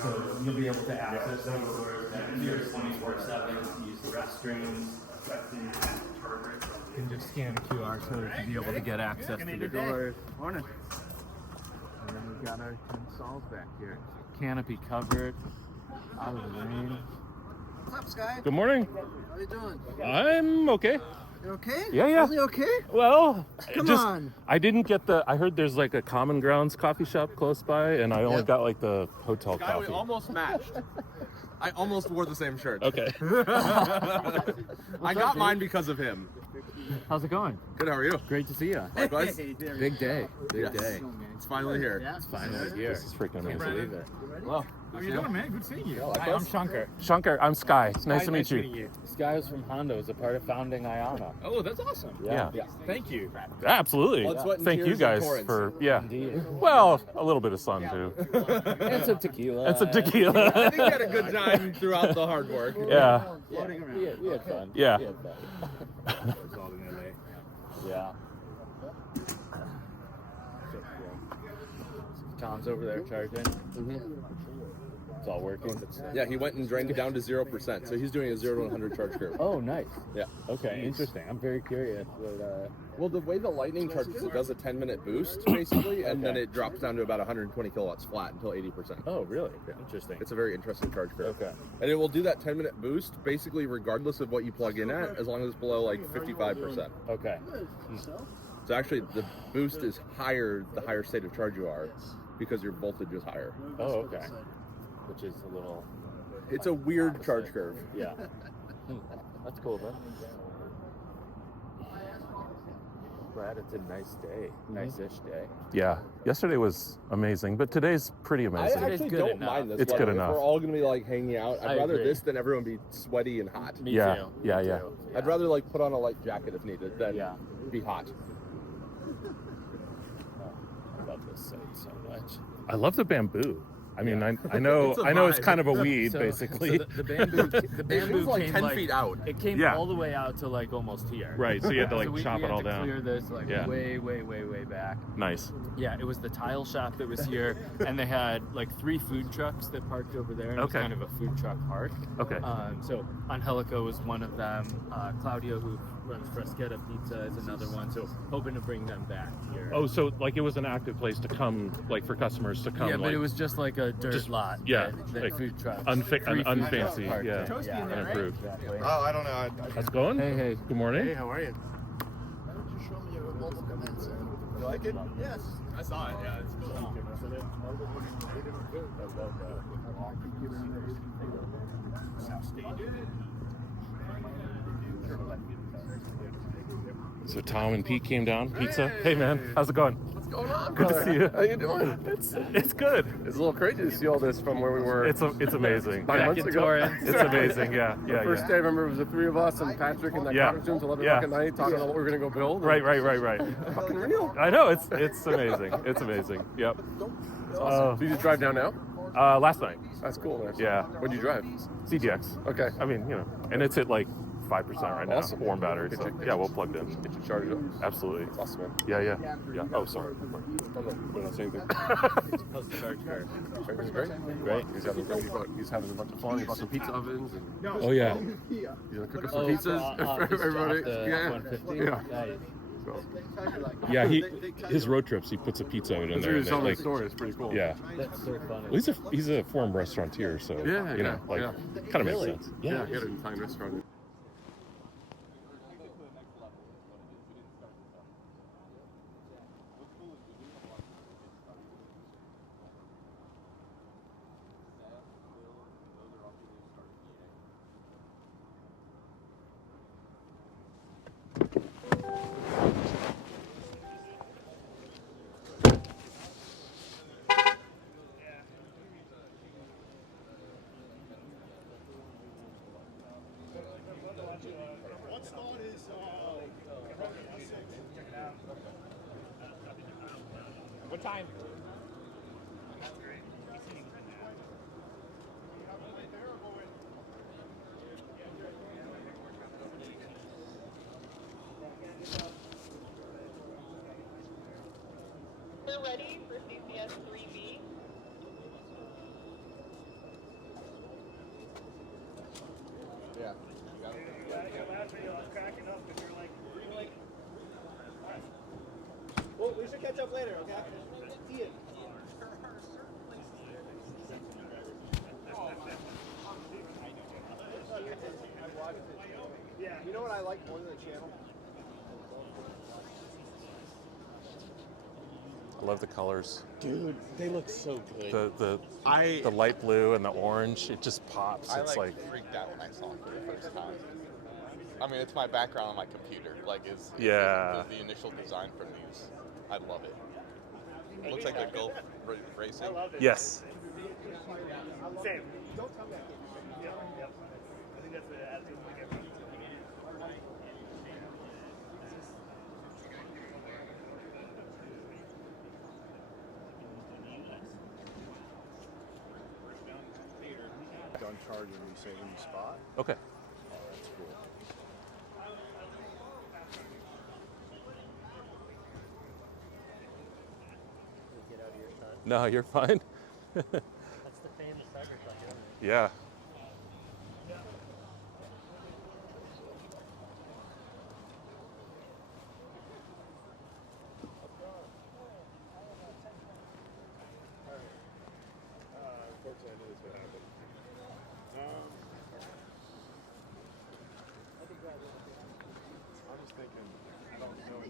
So you'll be able to access those stores here 24/7, use the restrooms. You can just scan a QR code to be able to get access to the doors. Morning. And then we've got our stalls back here. Canopy covered, out of the rain. What's up, Sky? Good morning. How you doing? I'm okay. You okay? Yeah. Really okay? Well, Come on. I didn't get I heard there's like a Common Grounds coffee shop close by, and I only got like the hotel Sky, coffee. we almost matched. I almost wore the same shirt. Okay. I got mine because of him. How's it going? Good, how are you? Great to see you. Likewise. Big day. Big day. It's finally here. It's finally here. This is freaking amazing. Believe it. Well, How you doing, man? Good seeing you. likewise. Hi, I'm Shankar. Shankar, I'm Sky. Nice to meet you. This guy was from Honda, was a part of founding IONNA. Oh, that's awesome. Yeah. Thank you. Absolutely. Blood, sweat, and Thank you tears guys and torrents. for Indeed. Well, a little bit of sun too. And some tequila. And some I tequila. think we had a good time throughout the hard work. Yeah. Floating around. We had fun. Yeah. We had fun. Yeah. Tom's over there charging. It's all working. Yeah, he went and drained it down to 0%. So he's doing a 0 to 100 charge curve. Oh, nice. Yeah. Okay, interesting. I'm very curious. But, Well, the way the Lightning charges, it does a 10-minute boost, basically, and then it drops down to about 120 kilowatts flat until 80%. oh, really? Interesting. It's a very interesting charge curve. Okay. And it will do that 10-minute boost, basically, regardless of what you plug in at, as long as it's below, like, 55%. Okay. So actually, the boost is higher the higher state of charge you are, because your voltage is higher. Oh, okay. Which is a little, It's a weird charge curve. yeah. That's cool, though. Glad it's a nice day. Nice-ish day. Yeah. Yesterday was amazing, but today's pretty I amazing. actually good don't enough. mind this It's weather. good If enough. we're all going to be, like, hanging out, I'd I rather agree. this than everyone be sweaty and hot. Me Yeah, too. yeah, Me yeah. too. I'd rather, like, put on a light jacket if needed than Yeah. be hot. I love this site so much. I love the bamboo. I mean, Yeah. I know It's a it's vibe. kind of a weed, So basically. the bamboo was like came 10 feet out. It came Yeah. all the way out to like almost here. Right, so you had to like So we chop had it all to down. clear this like Yeah. way back. Nice. Yeah, it was the tile shop that was here, and they had like 3 food trucks that parked over there. And It Okay. was kind of a food truck park. Okay. So Angelico was one of them. Claudio, who runs Freschetta Pizza, is another one. So hoping to bring them back here. Oh, so like it was an active place to come, like for customers to come. yeah, but like, it was just like a dirt just- lot. yeah, that like food trucks. unfancy, 3 food trucks parked yeah, there. Yeah, unimproved. exactly. Oh, I don't know. How's it going? Hey. Good morning. How are you? You like it? Yes. I saw it. Yeah, it's cool. So Tom and Pete came down. Pizza. Hey man, how's it going? What's going on? Good to brother? see you. How you doing? It's good. It's a little crazy to see all this from where we were. It's amazing. 9 months ago. It's amazing. Yeah, The yeah, first yeah. day, I remember it was the 3 of us and Patrick in that Yeah. conference room till 11 Yeah. o'clock at night talking about what we were going to go build. Right. Fucking real. I know it's amazing. It's amazing. Yep. So you just drive down now? Last night. That's cool, man. Yeah. What'd you drive? ZDX. Okay. I mean, and it's at like 5% right now. Awesome. Warm battery. Get So you- yeah, we'll plug it in. Get you charged up. Absolutely. That's awesome, man. Yeah. Oh, sorry. We're not saying anything. How's the charge card? Everything's great. Great. He's having a bunch of fun. He bought some pizza ovens and Oh yeah. he's going to cook us some pizzas for everybody. Yeah. 150. Yeah. Nice. So, Yeah. His road trips. He puts a pizza oven in that's there. really and telling they, the story. It's pretty cool. Yeah. That's so funny. Well, he's a former restaurateur, so Yeah, kind of makes Really? sense. Yeah, he had an Italian restaurant. What time? We're ready for CCS 3B. Well, we should catch up later, okay? Ian. Yeah, you know what I like more than the channel? I love the colors. Dude, they look so good. The light blue and the orange, it just pops. I It's like freaked out when I saw it for the first time. I mean, it's my background on my computer. Yeah. The initial design from these. I love it. It looks like they're Gulf racing. yes. Same. Don't come back. Yep. I think that's the attitude we get. On charge and we save in the spot. Okay. Oh, that's cool. Get out of your shot. No, you're fine. That's the famous Cybertruck, isn't it? Yeah. Unfortunately, I knew this would happen. I'm just thinking, I don't know.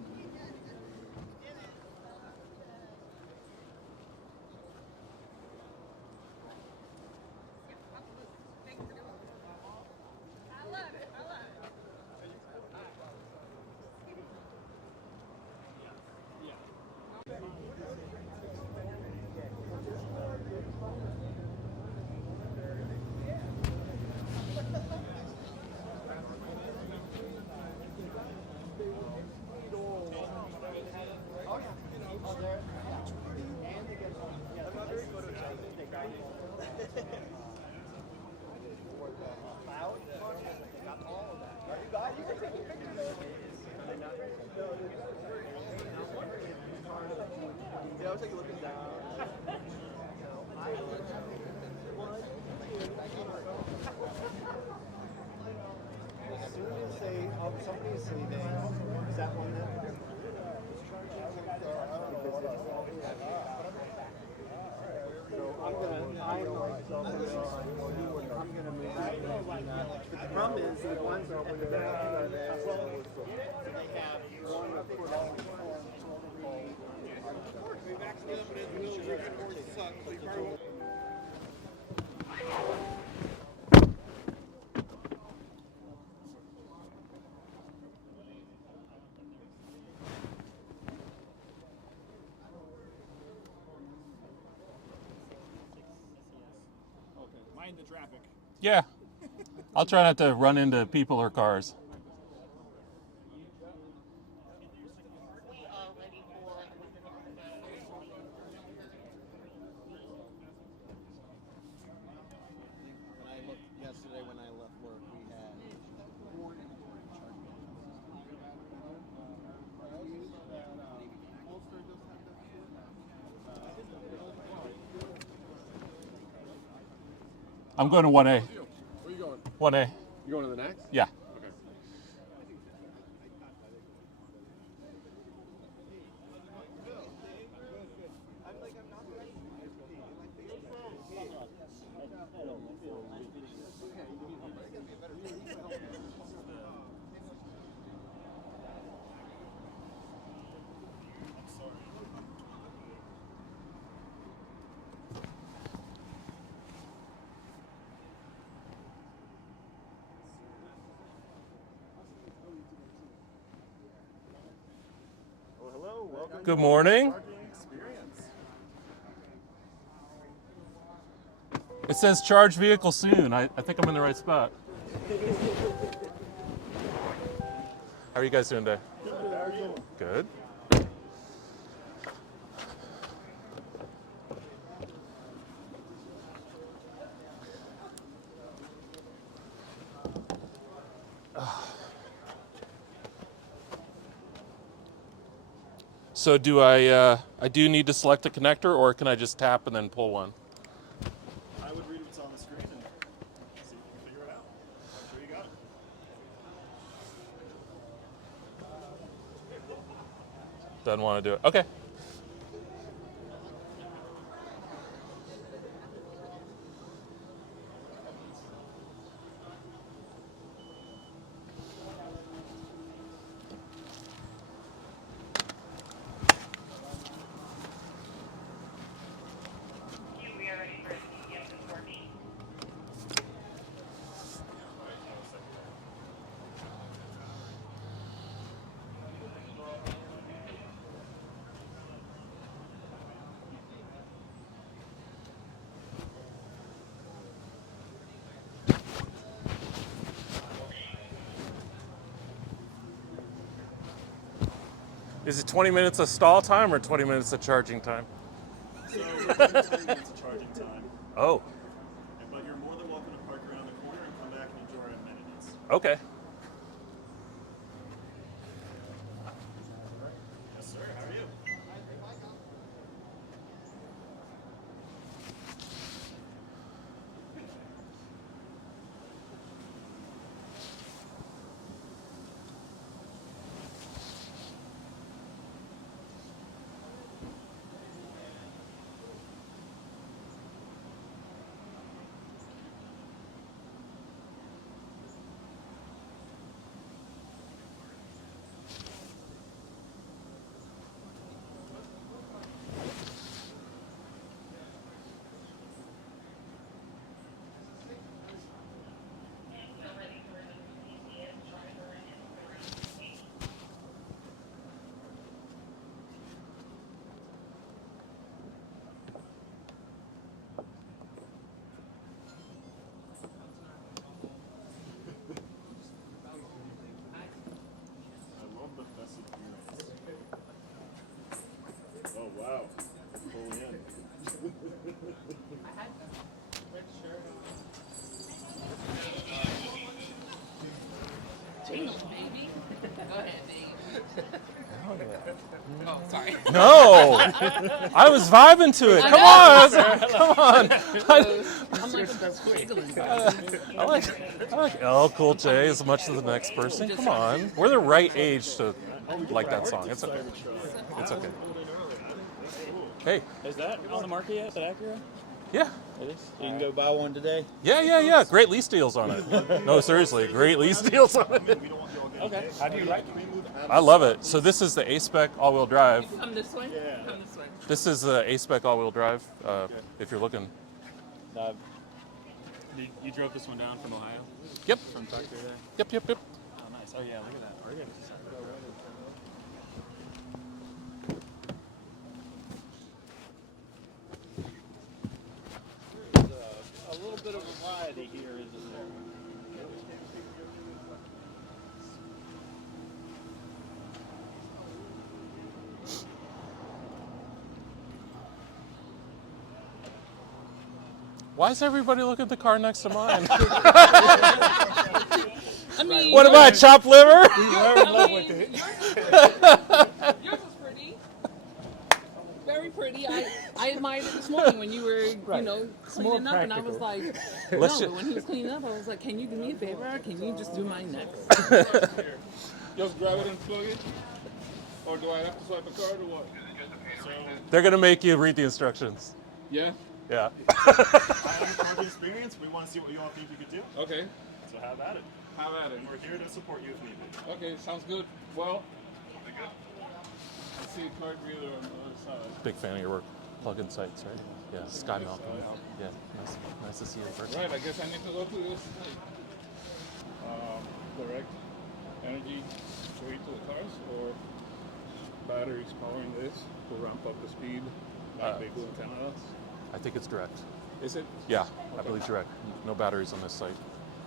Yeah, I'll take a look at that. As soon as they, somebody is leaving, is that one that? So I'm gonna move it. But the problem is the ones at the back, they have one of course. We've actually Mind the traffic. Yeah. I'll try not to run into people or cars. Yesterday when I left work, we had I'm going to 1A. Where you going? 1A. You going to the next? Yeah. Okay. Well, hello, welcome. Good morning. Charging experience. It says charge vehicle soon. I think I'm in the right spot. How are you guys doing today? Good. So do I do need to select a connector, or can I just tap and then pull one? I would read what's on the screen and see if you can figure it out. I'm sure you got it. Doesn't want to do it. Okay. Is it 20 minutes of stall time or 20 minutes of charging time? So we're doing 10 minutes of charging time. Oh, But you're more than welcome to park around the corner and come back and enjoy our amenities. okay. Yes, sir. How are you? I love the festive appearance. Oh, wow. Pull in. Oh, sorry. No, I was vibing to it. Come on, come on. I'm like giggling. I like LL Cool J as much as the next person. Come on, we're the right age to like that song. It's okay. It's okay. Hey, Is that on the market yet? That Acura? yeah, It is. You can go buy one today. yeah. Great lease deals on it. No, seriously, great lease deals on it. Okay. How do you like it? I love it. So this is the A-Spec all-wheel drive. Come this way. Come this way. This is the A-Spec all-wheel drive. If you're looking. You drove this one down from Ohio? Yep. From Tractor there? Yep. Oh, nice. Oh, yeah, look at that. We're good. There's a little bit of variety here, isn't there? Why is everybody looking at the car next to mine? I mean, What am I, chopped liver? yours is pretty. Very pretty. I admired it this morning when you were, cleaning up, and I was like, no. Let's But when he was cleaning up, I was like, can you do me a favor? Can you just do mine next? Just grab it and plug it? Or do I have to swipe a card or what? They're gonna make you read the instructions. Yeah? Yeah. I have a charging experience. We want to see what you all think you could do. Okay. So have at it. Have at it. And we're here to support you if needed. Okay, sounds good. Well, I see a card reader on the other side. Big fan of your work. Plug-in sites, right? Yeah. Sky Malcolm. Yeah. Nice to see you in person. Right, I guess I need to go to this. Direct energy straight to the cars, or batteries powering this to ramp up the speed like they do in Canada? I think it's direct. Is it? Yeah, I believe direct. No batteries on this site.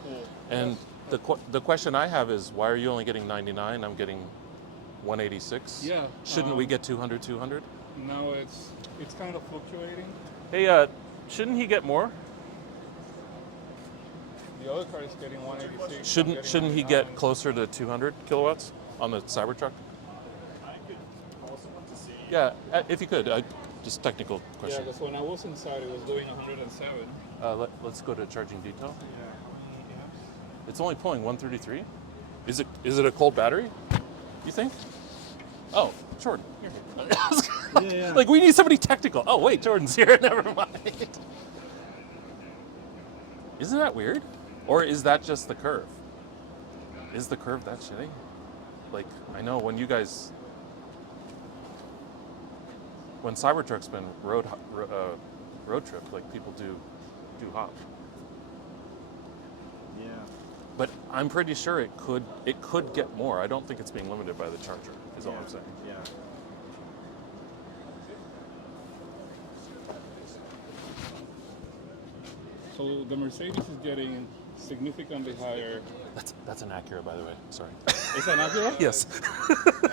Cool. And the question I have is, why are you only getting 99? I'm getting 186. Yeah. Shouldn't we get 200, 200? No, it's kind of fluctuating. Hey, shouldn't he get more? The other car is getting 186. Shouldn't he get closer to 200 kilowatts on the Cybertruck? I could also want to see. Yeah, if you could. Just technical Yeah, question. because when I was inside, it was doing 107. Let's go to charging detail. It's only pulling 133. Is it a cold battery? You think? Oh, short. Here. Yeah. Like, we need somebody technical. Oh, wait, Jordan's here. Never mind. Isn't that weird? Or is that just the curve? Is the curve that shitty? Like, I know when you guys... When Cybertruck's been road trip, like, people do hop. Yeah. But I'm pretty sure it could get more. I don't think it's being limited by the Charger, is all I'm saying. Yeah. So the Mercedes is getting significantly higher. That's an Acura, by the way. Sorry. Is that an Acura? Yes.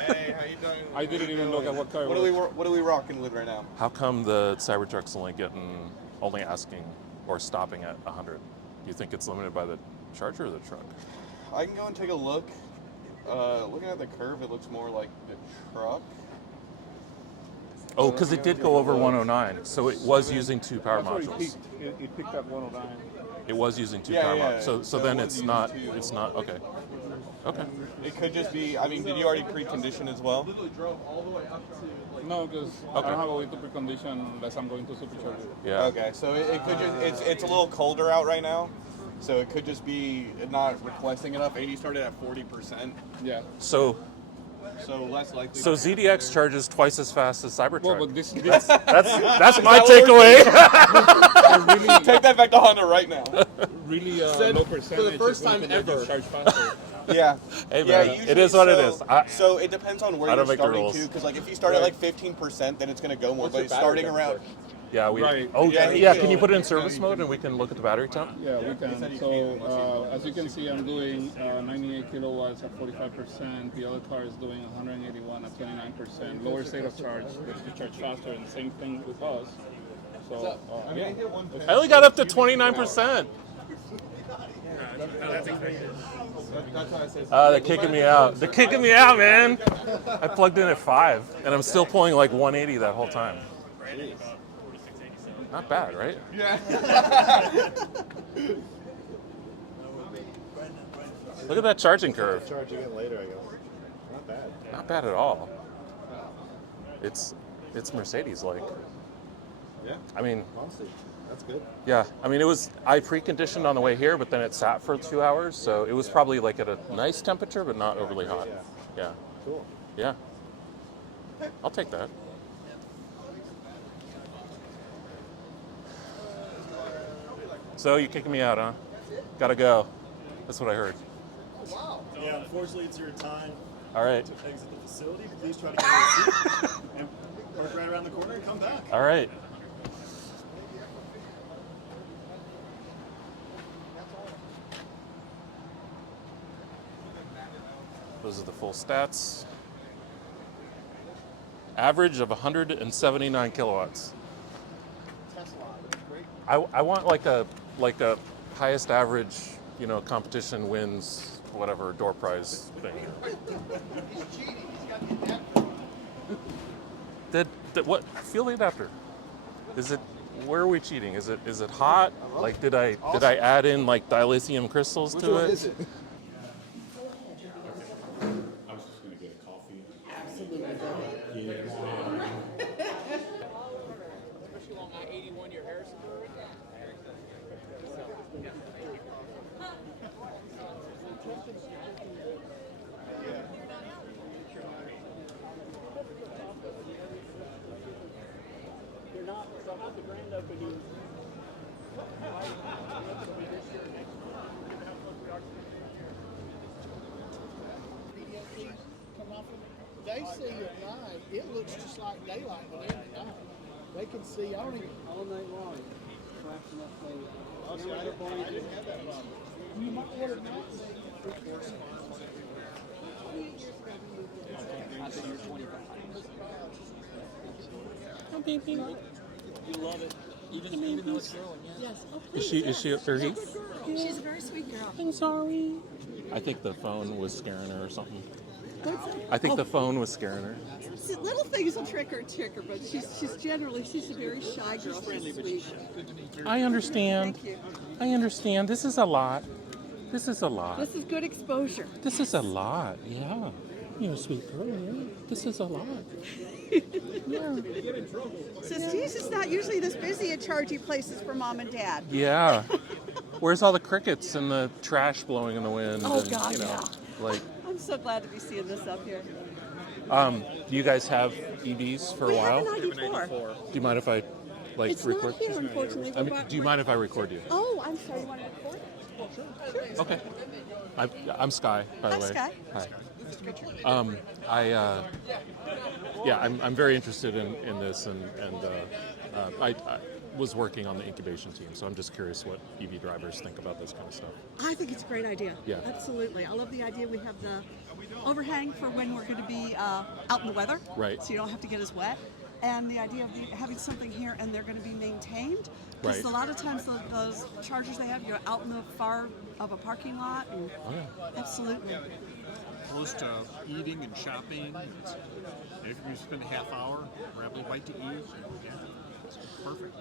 Hey, how you doing? I didn't even look at what car it was. What are we rocking with right now? How come the Cybertruck's only asking or stopping at 100? Do you think it's limited by the Charger or the truck? I can go and take a look. Looking at the curve, it looks more like the truck. Oh, because it did go over 109, so it was using two power That's where it modules. peaked. It peaked at 109. It was using two Yeah, power yeah, modules. So so then it was it's using not. two. It's not okay. Okay. It could just be. I mean, did you already precondition as well? No, because I don't have a way to precondition unless I'm going to supercharger. Yeah. Okay, so it could just. It's a little colder out right now, so it could just be not requesting enough. 80 started at 40%, Yeah. So less likely. ZDX charges twice as fast as Cybertruck. Well, but this That's my takeaway. really, Take that back to Honda right now. really Said low for the percentage. first is going time to make it ever. charge faster. Yeah. Hey, Yeah, man, it usually is what it so- is. So it depends on where I you're don't make the starting rules. to, because like if you start at like 15%, then it's going to go more. What's But your it's battery starting around. Yeah, we. Right. Oh, Yeah, yeah. he Can you can- put it in service mode and we can look at the battery temp? Yeah, we can. So as you can see, I'm doing 98 kilowatts at 45%. The other car is doing 181 at 29%. Lower state of charge, gets to charge faster, and same thing with us. So yeah. I only got up to 29%. That's why I say. They're kicking me out. They're kicking me out, man. I plugged in at 5, and I'm still pulling like 180 that whole time. Not bad, right? Yeah. Look at that charging curve. Charging it later, I guess. Not bad. Not bad at all. It's Mercedes-like. Yeah. I mean, Honestly, that's good. yeah. I mean, I preconditioned on the way here, but then it sat for 2 hours, so it was probably like at a nice temperature, but not overly hot. Yeah. Cool. Yeah. I'll take that. So you're kicking me out, huh? Gotta go. That's what I heard. Yeah, unfortunately, it's your time All right. to exit the facility. Please try to get a seat and park right around the corner and come back. All right. Those are the full stats. Average of 179 kilowatts. I want like a highest average, competition wins whatever door prize thing. What fuel adapter? Is it? Where are we cheating? Is it hot? Like did I add in like dilithium crystals to it? Is it? I was just going to get a coffee. Especially along I-81, your Harrison Road. They're not the grand opening. They see at night, it looks just like daylight to them at night. They can see, I don't even, all night long, flashing up those. Oh, see, I didn't have that problem. You might want to know. You love it. Even though it's growing, yeah. Is she up there? She's a very sweet girl. I'm sorry. I think the phone was scaring her or something. I think the phone was scaring her. See, little things will trick her, but she's a very shy girl. She's sweet. I understand. Thank you. I understand. This is a lot. This is a lot. This is good exposure. This is a lot. Yeah. You're a sweet girl. Yeah. This is a lot. Says, geez, it's not usually this busy at charging places for mom and dad. Yeah. Where's all the crickets and the trash blowing in the wind? Oh, and, God, you know, yeah. like, I'm so glad to be seeing this up here. do you guys have EVs for a while? We have a 94. Do you mind if I, like, It's record? not here, unfortunately. I mean, do you mind if I record you? Oh, I'm sorry. You want to record? Sure. Okay. I'm Sky, by the Hi, way. Sky. Hi. I'm very interested in this, and I was working on the incubation team, so I'm just curious what EV drivers think about this kind of stuff. I think it's a great idea. Yeah. Absolutely. I love the idea we have the overhang for when we're going to be out in the weather. Right. So you don't have to get as wet. And the idea of having something here and they're going to be maintained. Because Right. a lot of times those chargers they have, you're out in the far of a parking lot. And absolutely. Close to eating and shopping. If you spend a half hour, grab a bite to eat. Yeah, it's perfect.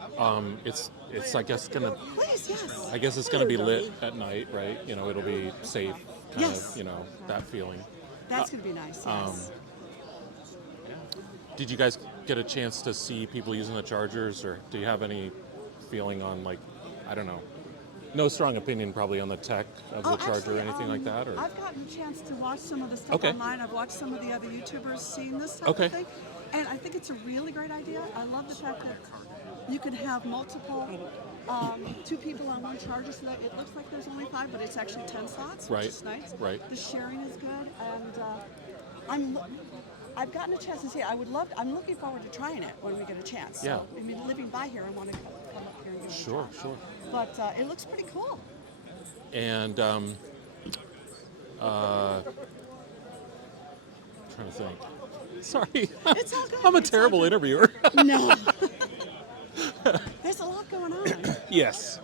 It's I guess gonna. Please, yes. I guess it's gonna be lit at night, right? You know, it'll be safe. Kind Yes. of, you know, that feeling. That's going to be nice. Yes. Did you guys get a chance to see people using the chargers, or do you have any feeling on, like, I don't know, no strong opinion probably on the tech of the charger actually, or anything like that? Or I've gotten a chance to watch some of the stuff Okay. online. I've watched some of the other YouTubers seeing this type Okay. of thing. And I think it's a really great idea. I love the fact that you can have multiple, 2 people on one charger, so that it looks like there's only 5, but it's actually 10 slots, which Right, is nice. right. The sharing is good, and I've gotten a chance to see it. I'm looking forward to trying it when we get a chance. Yeah. So, I mean, living by here, I want to come up here and give it a Sure, try. sure. But it looks pretty cool. And trying to think. Sorry, It's all good. I'm a It's all terrible good. interviewer. No. There's a lot going on. Yes.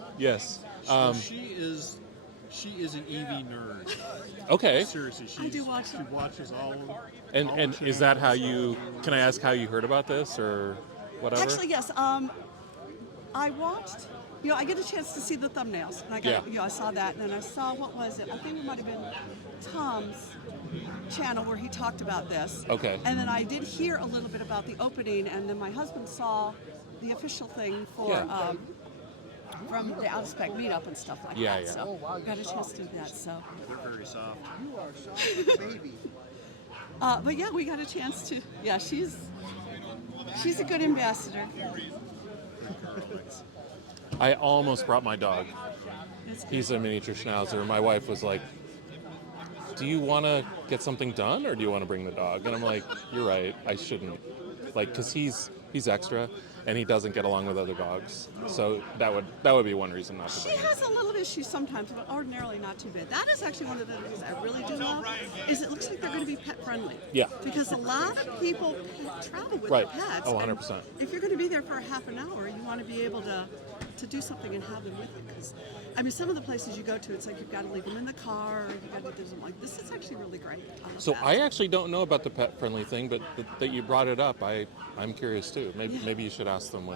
She is an EV nerd. Okay. Seriously, I do watch she them. watches all. And all is channels. that how you? Can I ask how you heard about this or whatever? Actually, yes. I watched. I get a chance to see the thumbnails, and I saw that, and then I saw what was it? I think it might have been Tom's channel where he talked about this. Okay. And then I did hear a little bit about the opening, and then my husband saw the official thing for from the Out of Spec meetup and stuff like Yeah, that. yeah. So got a chance to do that. So. They're very soft. You are so baby. But yeah, we got a chance to. Yeah, she's a good ambassador. I almost brought my dog. It's good. He's a miniature schnauzer. My wife was like, "Do you want to get something done, or do you want to bring the dog?" And I'm like, "You're right. I shouldn't." Like, because he's extra, and he doesn't get along with other dogs. So that would be one reason not to She bring him. has a little issues sometimes, but ordinarily not too bad. That is actually one of the things I really do love, is it looks like they're going to be pet friendly. Yeah. Because a lot of people travel with Right. their pets. Oh, and 100%. If you're going to be there for a half an hour, you want to be able to do something and have them with you. Because, I mean, some of the places you go to, it's like you've got to leave them in the car, or you've got to do something like this. Is actually really great. love So that. I actually don't know about the pet friendly thing, but that you brought it up, I'm curious too. Maybe you should ask them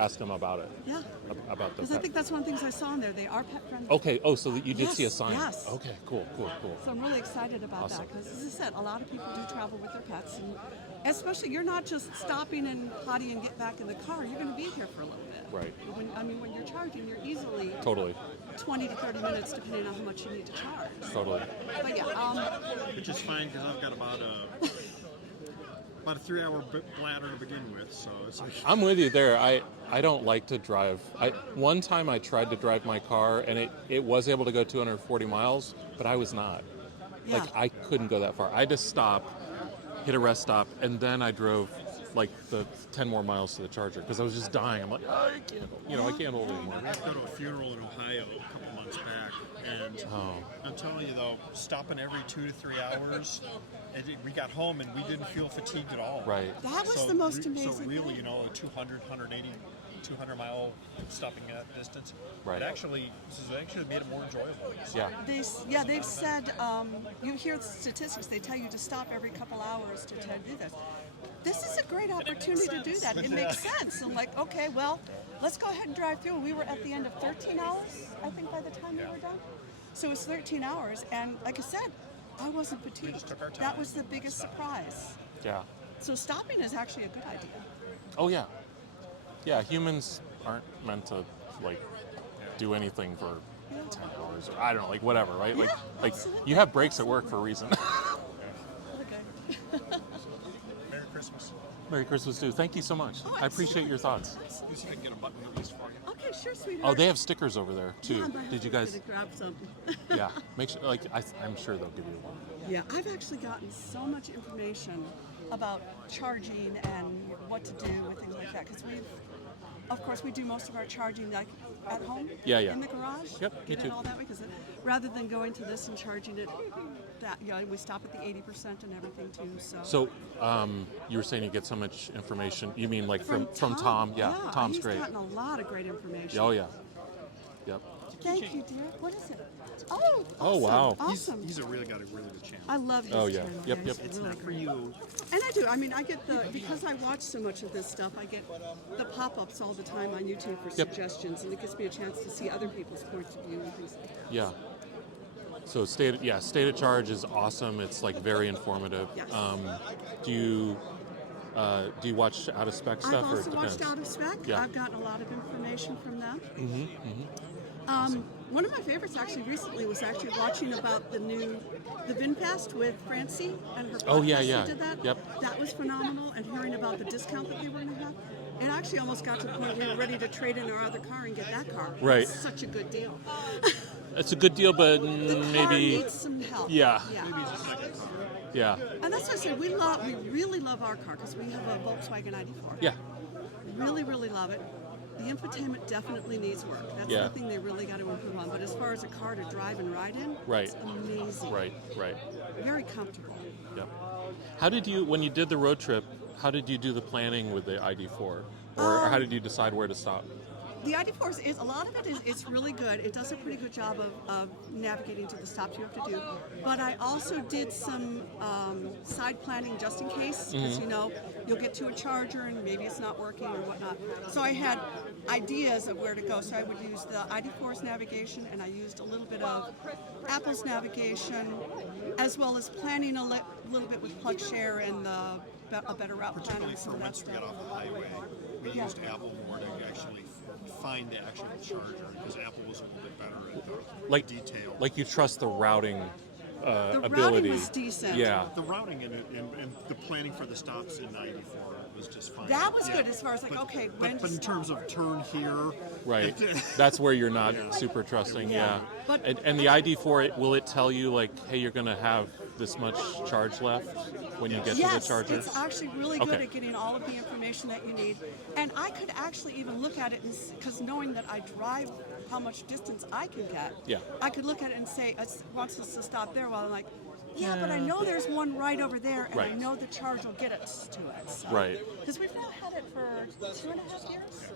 ask them about it. Yeah. About the Because I pet. think that's one of the things I saw in there. They are pet friendly. Okay. Oh, so that you did Yes, see a sign. yes. Okay. Cool. So I'm really excited about Awesome. that because, as I said, a lot of people do travel with their pets, and especially you're not just stopping and potty and get back in the car. You're going to be here for a little bit. Right. When you're charging, you're easily Totally. 20 to 30 minutes, depending on how much you need to charge. Totally. But yeah, Which is fine because I've got about a 3-hour bladder to begin with, so it's like. I'm with you there. I don't like to drive. One time I tried to drive my car and it was able to go 240 miles, but I was not. Yeah. Like I couldn't go that far. I had to stop, hit a rest stop, and then I drove like the 10 more miles to the charger because I was just dying. I'm like, I can't hold it anymore. I had to go to a funeral in Ohio a couple months back, and I'm telling you though, stopping every 2 to 3 hours, we got home and we didn't feel fatigued at all. Right. that was the most amazing So really, thing. a 200, 180, 200 mile stopping at distance, Right. it actually made it more enjoyable. Yeah. They've said, you hear the statistics, they tell you to stop every couple hours to try to do this. This is a great opportunity to do that. It makes sense. I'm like, okay, well, let's go ahead and drive through. We were at the end of 13 hours, I think, by the time we were done. So it's 13 hours, and like I said, I wasn't fatigued. just took our time. That was the biggest surprise. Yeah. So stopping is actually a good idea. Oh yeah, yeah. Humans aren't meant to like do anything for 10 hours or I don't know, like whatever, right? Yeah, like absolutely. you have breaks at work for a reason. Okay. Merry Christmas. Merry Christmas too. Thank you so much. Oh, I appreciate your thoughts. You see if I can get a button release for you. Okay, sure, sweetheart. Oh, they have stickers over there too. Yeah, my Did you husband's guys? gonna grab something. Yeah. Make sure. Like I'm sure they'll give you one. Yeah, I've actually gotten so much information about charging and what to do with things like that because of course, we do most of our charging like at home. Yeah, yeah. In the garage. Yep, me Get too. it all that way because rather than going to this and charging it, we stop at the 80% and everything too. So, you were saying you get so much information. You mean like from Tom? Yeah, Tom's he's great. gotten a lot of great information. Oh yeah. Yep. Thank you, dear. What is it? Oh. Oh, awesome, wow. Awesome. He's got a really good channel. I love his Oh, yeah. channel. Yep, Yeah, yep. he's It's really not for great. you. And I do. I mean, I get because I watch so much of this stuff, I get the pop-ups all the time on YouTube for Yep. suggestions, and it gives me a chance to see other people's points of view and things like that. Yeah. So state of charge is awesome. It's like very informative. Yes. Do you watch out of spec stuff I've or it also depends? watched Out of Spec. Yeah. I've gotten a lot of information from them. Mm-hmm. One of my favorites actually recently was actually watching about the VinFest with Francie and her podcast. Oh, yeah, yeah. She did that. Yep. That was phenomenal, and hearing about the discount that they were going to have. It actually almost got to the point we were ready to trade in our other car and get that car. Right. It's such a good deal. It's a good deal, but The car maybe. needs some help. Yeah. Yeah. Yeah. And that's what I said. We really love our car because we have a Volkswagen ID4. Yeah. Really, really love it. The infotainment definitely needs work. That's Yeah. the thing they really got to improve on. But as far as a car to drive and ride in, Right. it's amazing. Right. Very comfortable. Yep. How did you, when you did the road trip, how did you do the planning with the ID4? Or how did you decide where to stop? The ID4 is a lot of it is it's really good. It does a pretty good job of navigating to the stops you have to do. But I also did some side planning just in case, because you'll get to a charger and maybe it's not working or whatnot. So I had ideas of where to go. So I would use the ID4's navigation, and I used a little bit of Apple's navigation, as well as planning a little bit with PlugShare and a better route planner Particularly and for some of that once we stuff. got off the highway, we used Apple more to actually find the actual charger because Apple was a little bit better at the detail. Like you trust the routing The ability. routing was decent. Yeah. The routing and the planning for the stops in 94 was just fine. That was good as far as when but to in terms of turn here, Right. That's where you're not super trusting. Yeah. But- And the ID4, will it tell you like, hey, you're going to have this much charge left when you get to the charger? Yes, it's actually really good Okay. at getting all of the information that you need. And I could actually even look at it, because knowing that I drive how much distance I can get, Yeah. I could look at it and say, it wants us to stop there. Well, I'm like, yeah, but I know there's one right over there, and I Right. know the charge will get us to it. So. Right. Because we've now had it for 2.5 years.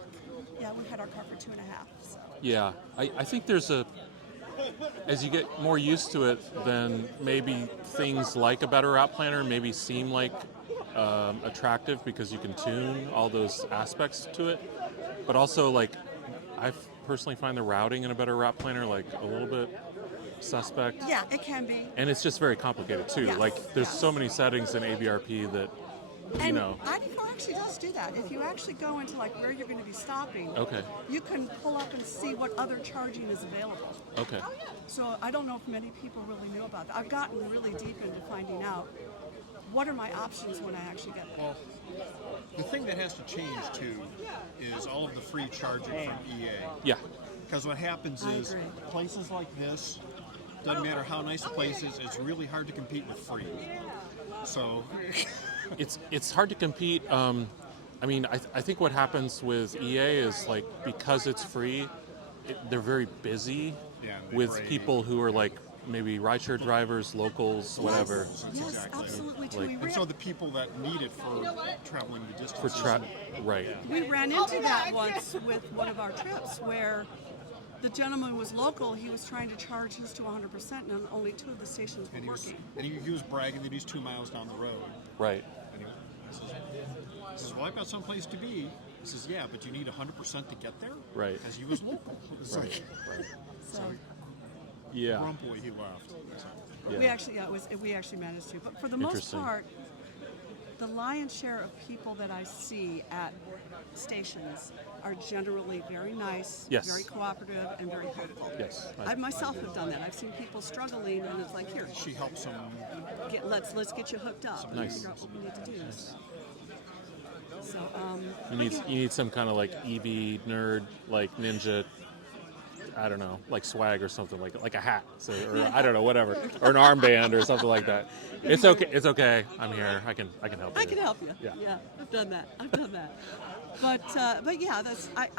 Yeah, we've had our car for 2.5. So. Yeah. I think there's as you get more used to it, then maybe things like a better route planner maybe seem like attractive because you can tune all those aspects to it. But also, like, I personally find the routing in a better route planner like a little bit suspect. Yeah, it can be. And it's just very complicated too. Yes, Like, there's so many settings in ABRP that, And ID4 actually does do that. If you actually go into like where you're going to be stopping, Okay. you can pull up and see what other charging is available. Okay. So I don't know if many people really knew about that. I've gotten really deep into finding out what are my options when I actually get there. well, the thing that has to change too is all of the free charging from EA. Yeah. Because what happens I is agree. places like this, doesn't matter how nice the place is, it's really hard to compete with free. So It's hard to compete. I mean, I think what happens with EA is like because it's free, they're very busy Yeah, they with brave. people who are like maybe rideshare drivers, locals, whatever. Yes, absolutely. Too. Like- and so the people that need it for traveling the For distances. right. We ran into that once with one of our trips where the gentleman was local. He was trying to charge his to 100%, and only 2 of the stations were And working. he was bragging that he's 2 miles down the road. Right. And he says, well, I've got someplace to be. He says, yeah, but you need 100% to get there? Right. Because he was local. It's Right. like, So Yeah. grumpily he left. So, we Yeah. actually, we actually managed to. But for the most Interesting. part, the lion's share of people that I see at stations are generally very nice, Yes. very cooperative, and very helpful. Yes, I myself have done that. I've seen people struggling, and it's like, here, She helps them. let's get you hooked up and Nice. figure out what we need to do. So, You need some kind of like EV nerd, like ninja, I don't know, like swag or something, like a hat, so, or I don't know, whatever, or an armband or something like that. It's okay. It's okay. I'm here. I can help you. I can help you. Yeah. I've done that. But yeah,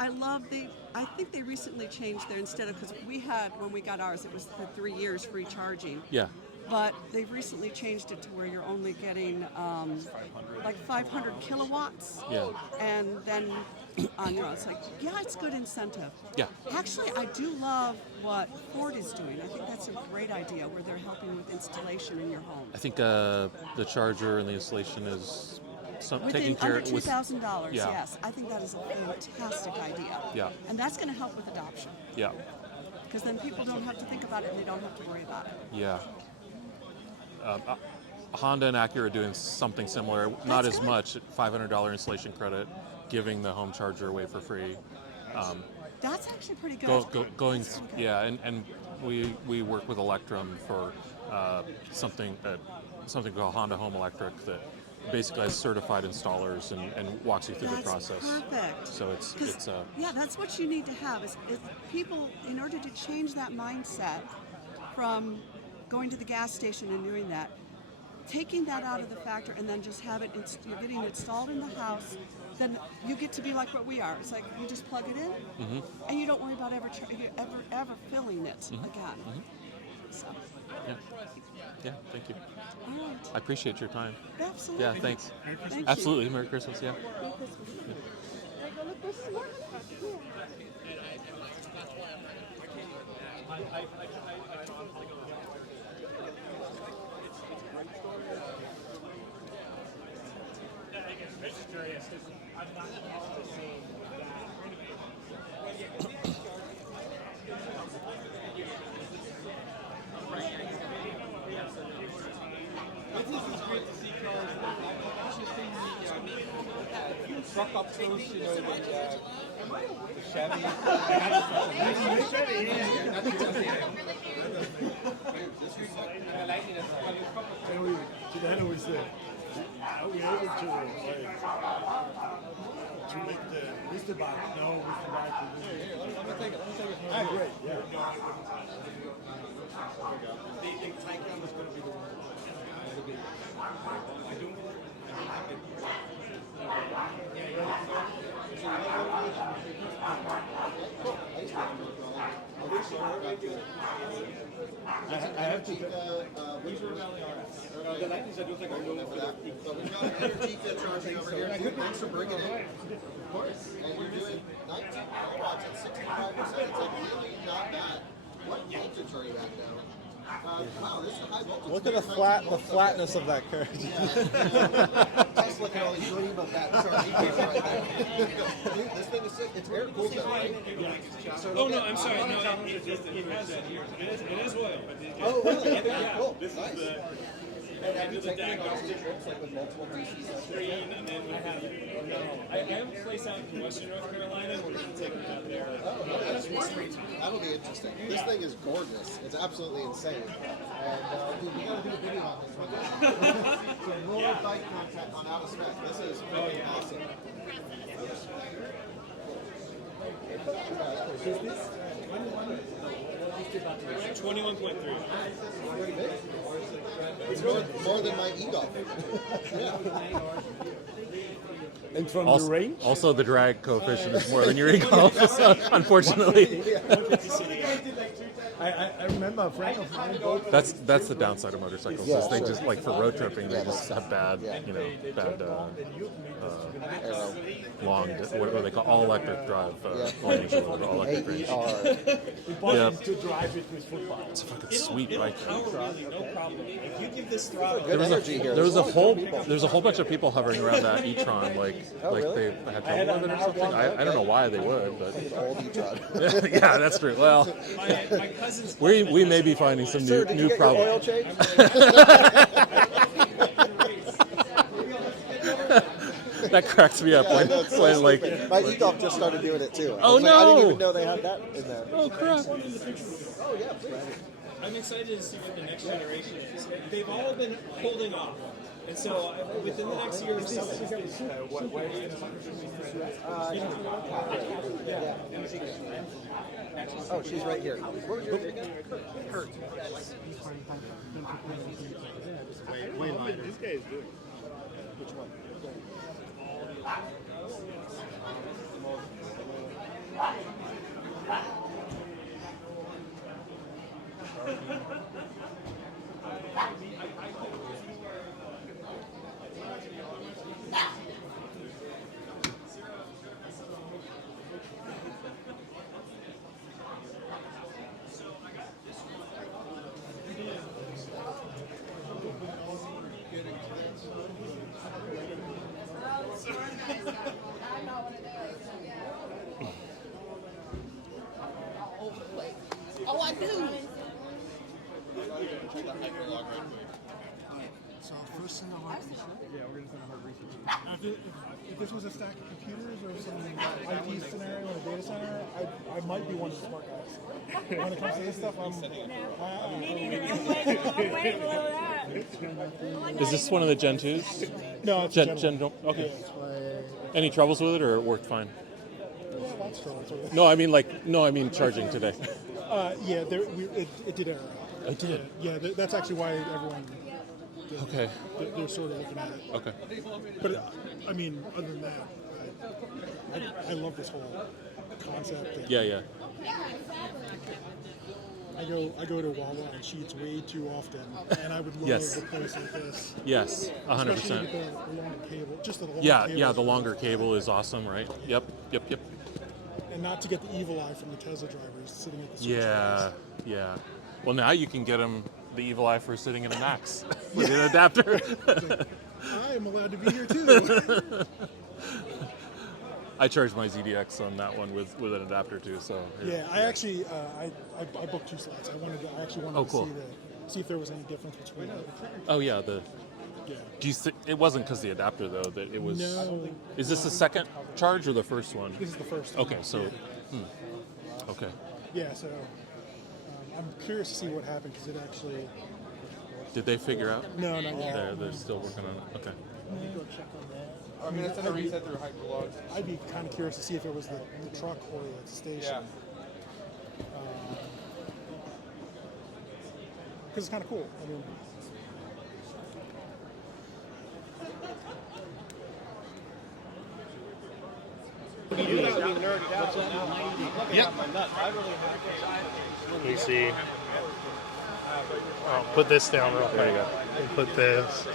I love I think they recently changed their, instead of, because we had, when we got ours, it was for 3 years free charging. Yeah. But they've recently changed it to where you're only getting like 500 kilowatts. Yeah. And then on your own, it's like, yeah, it's good incentive. Yeah. Actually, I do love what Ford is doing. I think that's a great idea where they're helping with installation in your home. I think the charger and the installation is taking care under $2,000. Yeah. Yes, I think that is a fantastic idea. Yeah. And that's going to help with adoption. Yeah. Because then people don't have to think about it and they don't have to worry about it. Yeah. Honda and Acura are doing something similar. Not as much, $500 installation credit, giving the home charger away for free. That's actually pretty good. Going, yeah, and we work with Electrum for something called Honda Home Electric that basically has certified installers and walks you through the process. Perfect. So it's yeah, that's what you need to have is people, in order to change that mindset from going to the gas station and doing that, taking that out of the factor and then just have it, you're getting it installed in the house, then you get to be like what we are. It's like you just plug it in and you don't worry about ever filling it again. So. Yeah, thank you. All right. I appreciate your time. Absolutely. Yeah, thanks. Thank Absolutely. you. Merry Christmas, yeah. Merry Christmas. Truck up close, you know, the Chevy. Then we said, are we able to make the Mr. Box? No, Mr. Box. Let me take it. Great, yeah. The Taycan is going to be the one. I do. I have to. The lightnings, I don't think I know for that. But we've got an energy fit charging over here. Thanks for bringing it in. Of course. And you're doing 19 kilowatts at 65%. It's like really not bad. What voltage are you at now? Wow, this is a high voltage. Look at the flatness of that curve. Tesla can only show you about that. This thing is sick. It's air cooled though, right? Oh no, I'm sorry. No, it has that here. It is oil. Oh really? Yeah. Cool. This Nice. is the. And have you taken it on trips like with multiple DCs? Screen, and then I have a place out in Western North Carolina. We're going to take it out there. Oh, no, that's sweet. That'll be interesting. This thing is gorgeous. It's absolutely insane. And dude, we got to do a video on this one day. So more bike content on Out of Spec. This is really awesome. 21.3. Pretty big. It's more than my e-golf. Yeah. And from Also, the range? also the drag coefficient is more than your e-golf, so, unfortunately. I remember a friend of mine bought. That's the downside of motorcycles. Yeah, is they sure. just like for road tripping, they just have bad, long, what do they call all electric drive? All electric range. Important to drive it with football. It's a fucking sweet bike. No problem. If you give this throttle, There's a whole bunch of people hovering around that e-tron, like they had trouble with it or something. I don't know why they would, but old e-tron. yeah, that's true. Well, my cousin's we may be finding some new problems. Oil change? That cracks me up when, that's so when like. stupid. My e-golf just started doing it too. Oh, I didn't no. even know they had that in there. Oh crap! Oh yeah, please. I'm excited to see what the next generation is. They've all been holding off. And so within the next year or so, Oh, she's right here. Kurt. Way lighter. This guy is doing. Which one? Oh, I do. So first thing I want to yeah, we're going to send a hard research. If this was a stack of computers or some IT scenario in a data center, I might be one of the smart guys. When it comes to this stuff, Is this one of the Gen 2s? No, it's Gen. Okay. Any troubles with it, or it worked fine? No, I mean charging today. Yeah, it did error out. It did? Yeah, that's actually why everyone... Okay. They're sort of looking at it. Okay. But, I mean, other than that, I love this whole concept. Yeah. I go to Wawa and Sheets way too often, and I would love Yes. a place like this. Yes, 100%. Especially the longer cable, just the longer Yeah, cable. yeah. The longer cable is awesome, right? Yep. And not to get the evil eye from the Tesla drivers sitting at the switch. Yeah. Well, now you can get them the evil eye for sitting in a Max with an adapter. I am allowed to be here too. I charged my ZDX on that one with an adapter too. So yeah, I actually I booked 2 slots. I actually wanted cool. to see if there was any difference between them. Oh yeah, Yeah. Do you it wasn't because the adapter though that it was. No. Is this the second charge or the first one? This is the first one. Okay, so. Yeah. Okay. Yeah, so I'm curious to see what happened because it actually. Did they figure out? No, not yet. They're still working on it. Okay. I mean, it's going to reset through hyperlog. I'd be kind of curious to see if it was the truck or the station. Yeah. Because it's kind of cool. I mean, Yep. Let me see. I'll put this down real quick. There you go. And put this.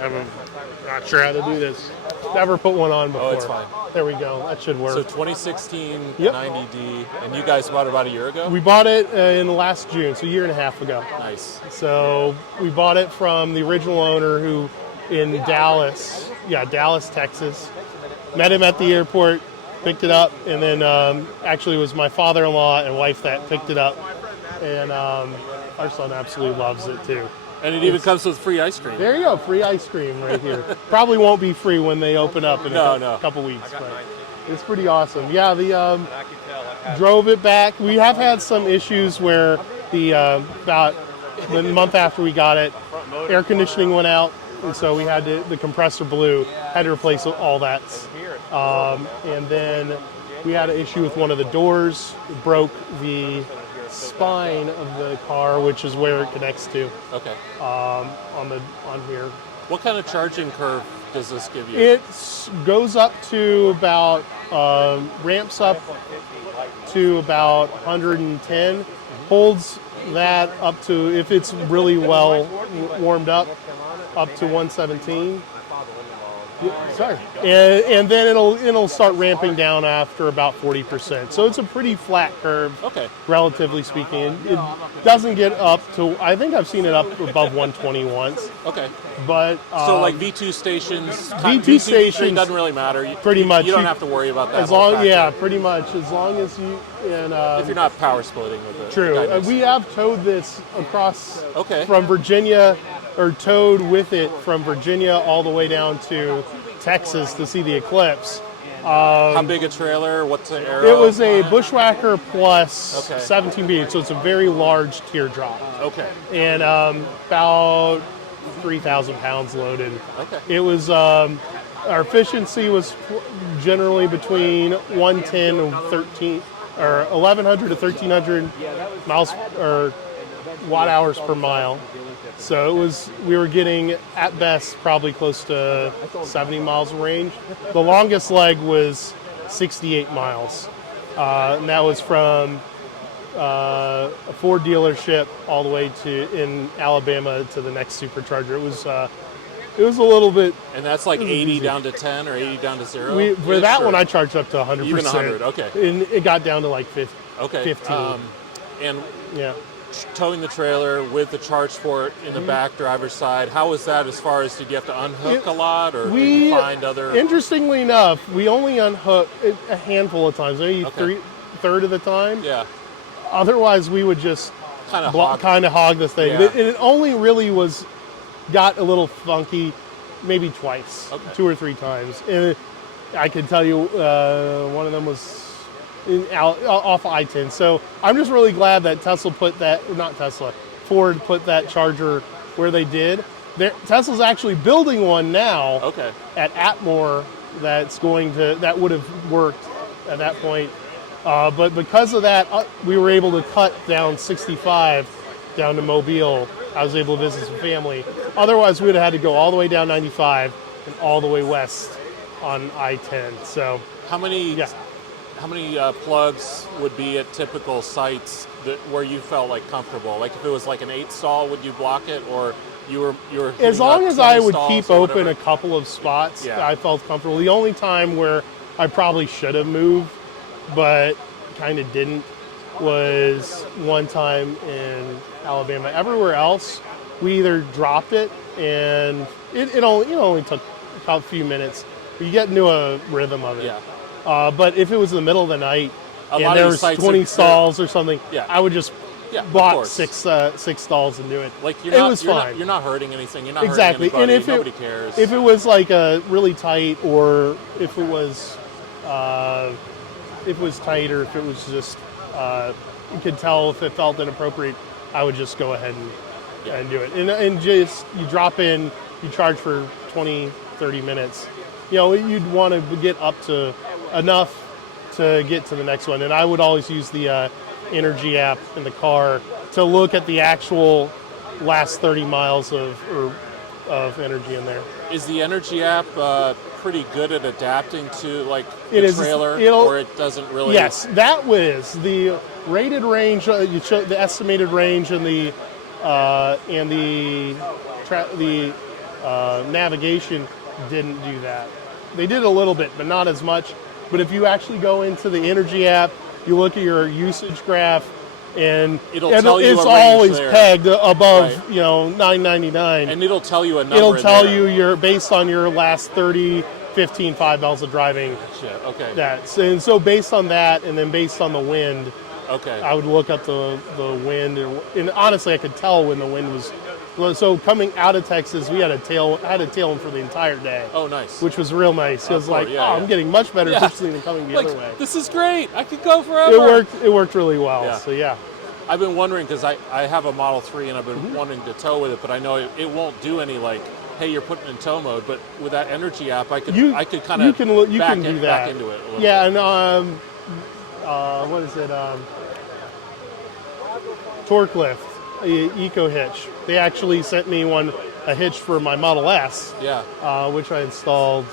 I'm not sure how to do this. Never put one on before. Oh, it's fine. There we go. That should work. So 2016 Yep. 90D, and you guys bought it about a year ago? We bought it in the last June, so a year and a half ago. Nice. So we bought it from the original owner who in Dallas, Texas. Met him at the airport, picked it up, and then actually it was my father-in-law and wife that picked it up. And our son absolutely loves it too. And it even comes with free ice cream. There you go, free ice cream right here. Probably won't be free when they open up in a couple weeks, but it's pretty awesome. Yeah, the drove it back. We have had some issues where the about the month after we got it, air conditioning went out, and so we had the compressor blew, had to replace all that. And then we had an issue with one of the doors, it broke the spine of the car, which is where it connects to. Okay. On here. What kind of charging curve does this give you? It goes up to about ramps up to about 110. Holds that up to, if it's really well warmed up to 117. Sorry. And then it'll start ramping down after about 40%. So it's a pretty flat curve, relatively speaking. It doesn't get up to, I think I've seen it up above 120 once. Okay. But so like V2 stations, V2 stations doesn't really matter. Pretty much. You don't have to worry about that. As long, yeah, pretty much. As long as you if you're not power splitting with it. True. We have towed this across from Virginia, or towed with it from Virginia all the way down to Texas to see the eclipse. How big a trailer? What's the arrow? It was a Bushwhacker Plus Okay. 17B, so it's a very large teardrop. Okay. And about 3,000 pounds loaded. Okay. It was, our efficiency was generally between 110 and 13, or 1,100 to 1,300 miles or watt hours per mile. So it was, we were getting at best probably close to 70 miles of range. The longest leg was 68 miles. And that was from a Ford dealership all the way to in Alabama to the next supercharger. It was a little bit. And that's like 80 down to 10 or 80 down to 0? For that one, I charged up to 100%. Even 100, okay. And it got down to like 50, okay. 15. And yeah. Towing the trailer with the charge port in the back driver's side, how was that as far as did you have to unhook a lot or did you find other? Interestingly enough, we only unhooked a handful of times, maybe third of the time. Yeah. Otherwise, we would just kind of hog the thing. Yeah. And it only really got a little funky maybe twice, 2 or 3 times. And I can tell you one of them was off I-10. So I'm just really glad that Ford put that charger where they did. Tesla's actually building one now at Atmore that would have worked at that point. But because of that, we were able to cut down 65 down to Mobile. I was able to visit some family. Otherwise, we would have had to go all the way down 95 and all the way west on I-10. So how many plugs would be at typical sites where you felt like comfortable? Like if it was like an 8 stall, would you block it, or you were as long as I would keep open a couple of spots, I felt comfortable. The only time where I probably should have moved, but kind of didn't, was one time in Alabama. Everywhere else, we either dropped it, and it only took a few minutes. You get into a rhythm of it. Yeah. But if it was in the middle of the night and there was 20 stalls or something, I would just block six stalls and do it. Like it was fine. You're not hurting anything. You're not exactly. hurting anybody. And nobody cares. If it was like a really tight, or if it was tight, or if it was just you could tell if it felt inappropriate, I would just go ahead and do it. And just you drop in, you charge for 20, 30 minutes. You'd want to get up to enough to get to the next one. And I would always use the Energy app in the car to look at the actual last 30 miles of energy in there. Is the Energy app pretty good at adapting to like the trailer, or it doesn't really? Yes, that was the rated range. You show the estimated range and the navigation didn't do that. They did a little bit, but not as much. But if you actually go into the Energy app, you look at your usage graph, and it'll tell you it's a range always there. pegged above $9.99. And it'll tell you a number. It'll tell you your based on your last 30, 15, 5 miles of driving. Shit. Okay. And so based on that, and then based on the wind, I would look up the wind, and honestly, I could tell when the wind was. So coming out of Texas, I had a tailwind for the entire day. Oh, nice. Which was real nice. It was like, I'm getting much better efficiency than coming the other way. This is great. I could go forever. It worked really well. Yeah. So yeah. I've been wondering, because I have a Model 3 and I've been wanting to tow with it, but I know it won't do any like, hey, you're putting in tow mode. But with that Energy app, I could kind of back into it. A little bit. And what is it? Torque Lift, Eco Hitch. They actually sent me a hitch for my Model S. Yeah. Which I installed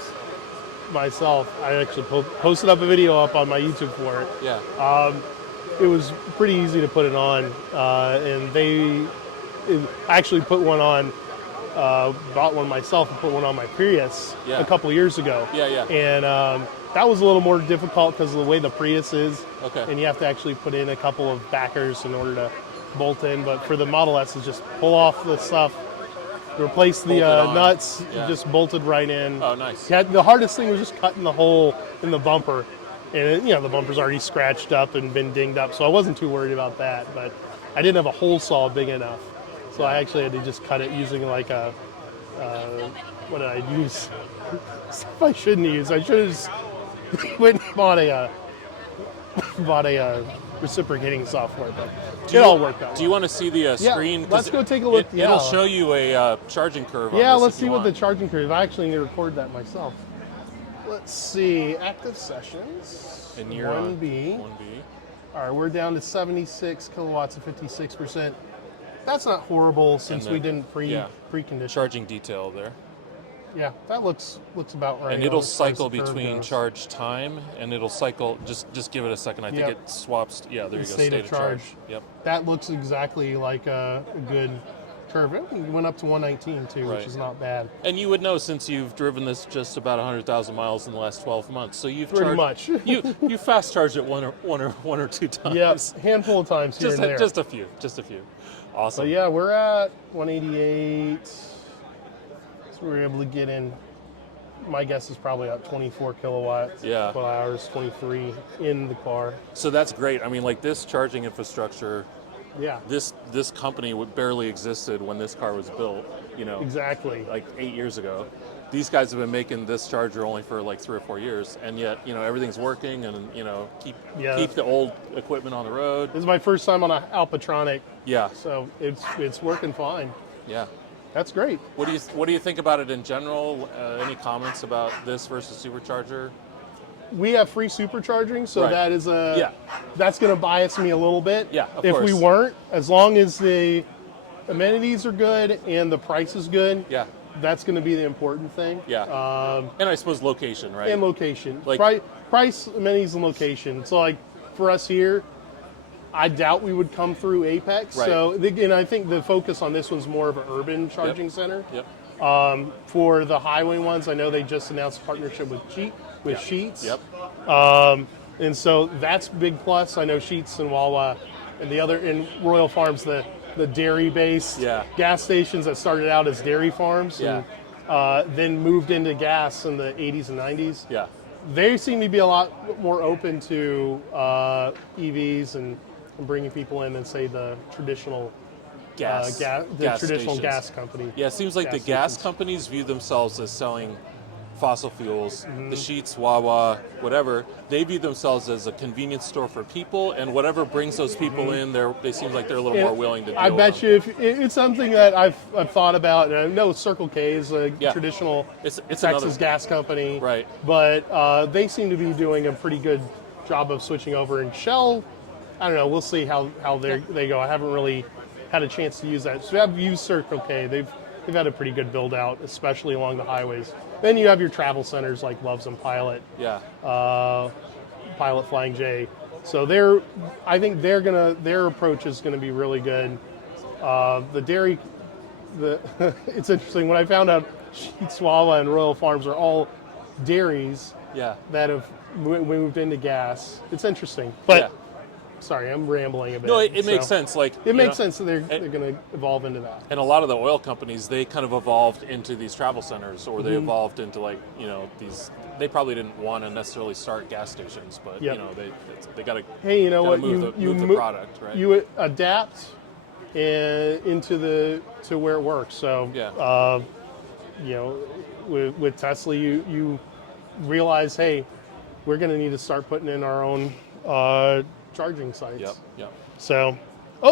myself. I actually posted up a video up on my YouTube for it. Yeah. It was pretty easy to put it on, and I actually put one on, bought one myself and put one on my Prius a couple of years ago. Yeah. And that was a little more difficult because of the way the Prius is. Okay. And you have to actually put in a couple of backers in order to bolt in. But for the Model S, is just pull off the stuff, replace the nuts, just bolted right in. Oh, nice. The hardest thing was just cutting the hole in the bumper. And the bumper's already scratched up and been dinged up, so I wasn't too worried about that. But I didn't have a hole saw big enough, so I actually had to just cut it using like a what did I use? Stuff I shouldn't use. I should have just went and bought a reciprocating software, but it all worked out. Do you want to see the screen? Let's go take a look. It'll show you a charging curve. Yeah, on this let's if see you what the want. charging curve. I actually need to record that myself. Let's see, active sessions. And you're 1B. 1B. All right, we're down to 76 kilowatts at 56%. That's not horrible since we didn't precondition. Charging detail there. Yeah, that looks about right. And it'll as far as cycle the curve between goes. charge time, and it'll cycle. Just give it a second. I think it swaps. Yeah, there you go. State of charge. Yep. That looks exactly like a good curve. It went up to 119 too, which is not bad. And you would know since you've driven this just about 100,000 miles in the last 12 months. So you've Pretty charged, much. you fast charged it one or two times. Yes, handful of times here and there. Just a few. Awesome. So yeah, we're at 188. So we're able to get in. My guess is probably about 24 kilowatts. Yeah. Hours, 23 in the car. So that's great. I mean, like this charging infrastructure. Yeah. This company barely existed when this car was built. You know. Exactly. Like 8 years ago. These guys have been making this charger only for like 3 or 4 years, and yet everything's working, and keep the old equipment on the road. This is my first time on an Alpatronic. Yeah. So it's working fine. Yeah. That's great. What do you think about it in general? Any comments about this versus supercharger? We have free supercharging, so Right. that is that's going to bias me a little bit. Yeah, of if course. we weren't, as long as the amenities are good and the price is good, that's going to be the important thing. Yeah. And I suppose location, right? And location. Like price, amenities, and location. So like for us here, I doubt we would come through Apex. Right. So and I think the focus on this one's more of an urban charging center. Yep. For the highway ones, I know they just announced a partnership with Sheetz. Yep. And so that's big plus. I know Sheetz and Wawa and the other in Royal Farms, the dairy-based gas stations that started out as dairy farms and then moved into gas in the 80s and 90s. Yeah. They seem to be a lot more open to EVs and bringing people in than say the traditional gas traditional stations. gas company. Yeah, it seems like the gas companies view themselves as selling fossil fuels. The Sheetz, Wawa, whatever, they view themselves as a convenience store for people, and whatever brings those people in, they seem like they're a little more willing to deal I with bet them. you if it's something that I've thought about, and I know Circle K is a traditional it's Texas another gas company, right? But they seem to be doing a pretty good job of switching over. And Shell, I don't know. We'll see how they go. I haven't really had a chance to use that. So I've used Circle K. They've had a pretty good build out, especially along the highways. Then you have your travel centers like Loves and Pilot, Pilot Flying J. So I think their approach is gonna be really good. The dairy, it's interesting when I found out Sheetz, Wawa, and Royal Farms are all dairies that have moved into gas. It's interesting, but. Sorry, I'm rambling a bit. No, it makes sense. Like it makes sense that they're going to evolve into that. And a lot of the oil companies, they kind of evolved into these travel centers, or they evolved into these. They probably didn't want to necessarily start gas stations, but they got to. Hey, you know what? Move the product, right? You adapt to where it works. So with Tesla, you realize, hey, we're going to need to start putting in our own charging sites. Yep. So,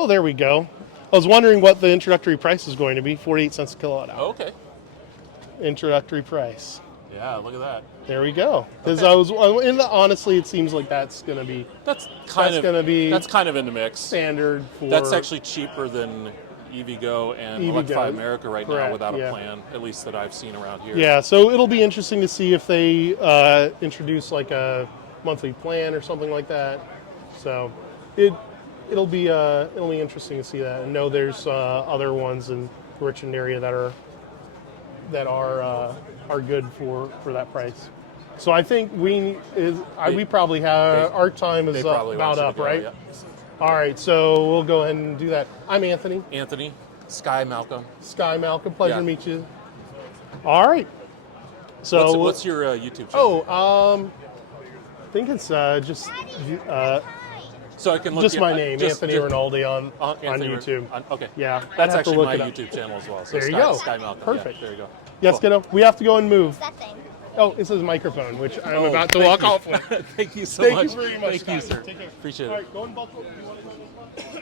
there we go. I was wondering what the introductory price is going to be. 48 cents a kilowatt hour. Oh, okay. Introductory price. Yeah, look at that. There we go. Because honestly, it seems like that's going to be kind of in the mix. Standard for. That's actually cheaper than EVgo and Electrify America right now without a plan, at least that I've seen around here. Yeah, so it'll be interesting to see if they introduce like a monthly plan or something like that. So it'll be interesting to see that. I know there's other ones in the Richmond area that are good for that price. So I think we probably have our time is about up, right? Yeah. All right, so we'll go ahead and do that. I'm Anthony. Anthony, Sky Malcolm. Pleasure to meet you. All right. So what's your YouTube channel? I think it's just So I can look just at, my name, just- Anthony just- Rinaldi on Anthony YouTube. Okay. Yeah, That's I'd have to actually look my it up. YouTube channel as well. So There you Sky, go. Sky Malcolm. Perfect. Yeah, there you go. Yes, Cool. kiddo. We have to go and move. That thing. Oh, it says microphone, which I'm Oh, about to thank walk you. off with. Thank you so Thank much. you very much. Thank you, Scott. sir. Take care. Appreciate it. All right, go and buckle. You want to go?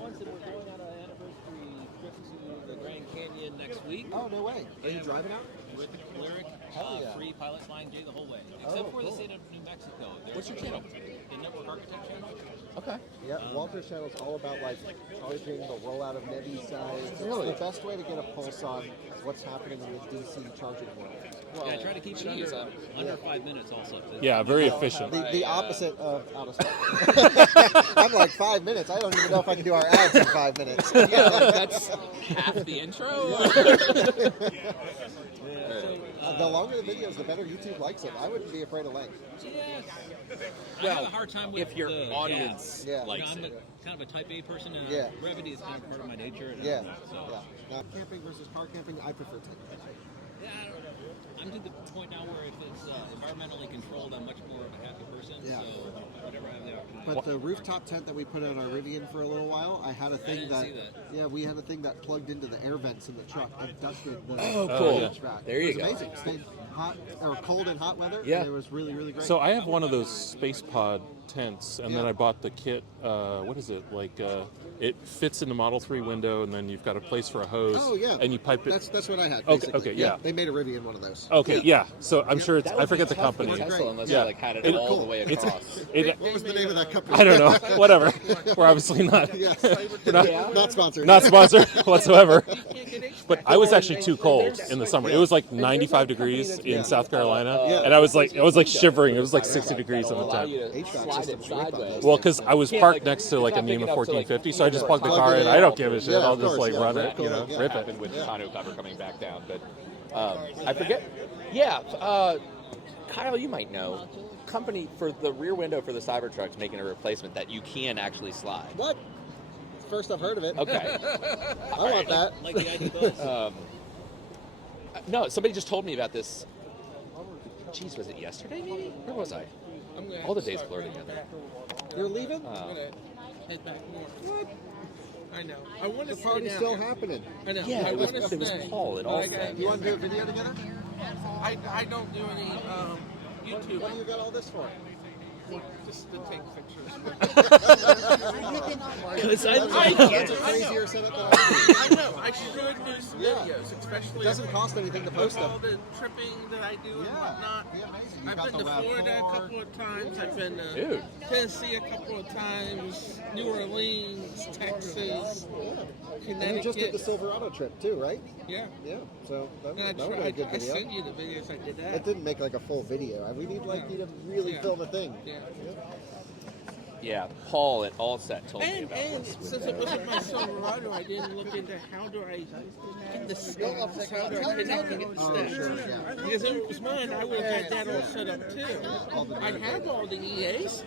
Once, and we're going on an anniversary trip to the Grand Canyon next week. Oh, no way. Are you driving out? With the Lyric, yeah. free pilot flying J the whole way. Except for the state of New Mexico. What's your channel? The Network Architect channel. Okay. Yeah, Walter's channel is all about like charging, the rollout of Nebby size. Really? It's the best way to get a pulse on what's happening in the DC charging world. Well, yeah, try to keep it under 5 minutes also. Yeah, very efficient. The opposite of out of stock. I'm like 5 minutes. I don't even know if I can do our ads in 5 minutes. Yeah, like that's half the intro. The longer the videos, the better YouTube likes it. I wouldn't be afraid of length. Yes. I have a hard time with if your the audience likes it. I'm kind of a type A person. Yeah. Brevity is kind of part of my nature. And Yeah. So. Now, camping versus car camping, I prefer tent camping. Yeah, I'm to the point now where if it's environmentally controlled, I'm much more of a happy person. Yeah. So whatever I have the opportunity. But the rooftop tent that we put on our Rivian for a little while, I had a thing didn't see that. Yeah, we had a thing that plugged into the air vents in the truck and ducted the cool. HVAC. There you it was go. amazing. Stayed hot or cold and hot weather. Yeah. And it was really, really great. So I have one of those space pod tents, and then I bought the kit. What is it like? It fits in the Model 3 window, and then you've got a place for a hose. Oh yeah. And you pipe it. That's what I had. Okay. Basically. Okay. Yeah. They made a Rivian one of those. Okay. Yeah. So I'm sure it's. That I would forget be the tough company. with Tesla unless you, like, had it all the way it's- across. What was the name of that company? I don't know. Whatever. We're obviously not. Yeah. We're Not sponsored. Not sponsored whatsoever. But I was actually too cold in the summer. It was like 95 degrees in South Carolina, and I was like shivering. It was like 60 degrees in the tent. Slide it sideways. Well, because I was parked next to like a NEMA 1450, so I just plugged the car in. I don't give a shit. I'll just like run it, you know, rip it. With tonneau cover coming back down, but I forget. Yeah, Kyle, you might know. Company for the rear window for the Cybertruck's making a replacement that you can actually slide. What? First I've heard of it. Okay. I want that. Like the ID bus. No, somebody just told me about this. Jeez, was it yesterday maybe? Where was I? All the days blur together. You're leaving? I'm gonna head back north. What? I know. I want to The party's still happening. I know. Yeah, I it was, want to it was stay. Paul at but all. I gotta You want to do a video together? I don't do any YouTube. What do you got all this for? Just to take pictures. Because I like That's a I crazier know. setup than I I know. I should do some videos, especially. It doesn't cost anything to post with all them. the tripping that I do and Yeah. whatnot. Yeah, amazing. You I've got been the to Florida a RAV4. couple of times. I've been to Dude. Tennessee a couple of times. New Orleans, Texas, Connecticut. And you just did the Silverado trip too, right? Yeah. Yeah. So that And would be a good I video. sent you the videos I did that. It didn't make like a full video. We need like you to really film a thing. Yeah. Yeah, Paul at Allset told me And, about and this. since it wasn't my Silverado, I didn't look into how do I get the steps, how do I connect to get the Oh, steps. sure, yeah. Because if it was mine, I would have had that all set up too. I have all the EA's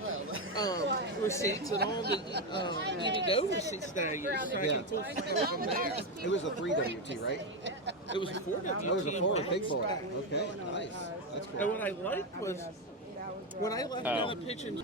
receipts and all the EVGO receipts that I use, so I Yeah. can pull stuff from there. It was a 3WT, right? It was a 4WT. Oh, it was a 4, a and big boy. back. Okay, nice. That's cool. And what I liked was when I left on the pigeon.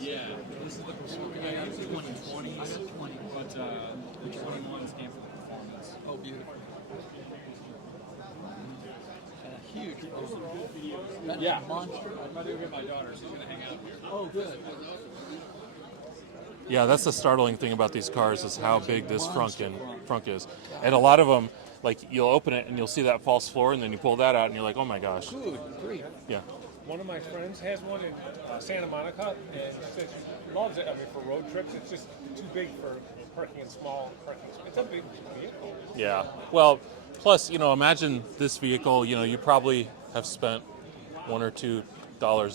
Yeah, this is the performance. I got 2020s. I got 20, but the 21s came for the performance. Oh, beautiful. Huge. That's a monster. I'm about to go get my daughter. She's going to hang out here. Oh, good. Yeah, that's the startling thing about these cars is how big this frunk is. And a lot of them, like, you'll open it and you'll see that false floor, and then you pull that out and you're like, oh my gosh. Good grief. Yeah. One of my friends has one in Santa Monica, and she says she loves it. I mean, for road trips, it's just too big for parking in small parking spaces. It's a big vehicle. Yeah. Well, plus, imagine this vehicle, you probably have spent $1 or $2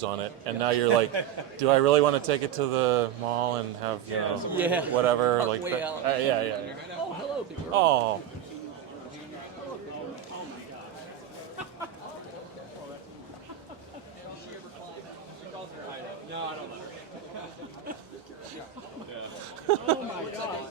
on it, and now you're like, do I really want to take it to the mall and have, whatever? Park like way that? out. Yeah. Oh, hello, big girl. Oh. No, I don't let her. Oh my God.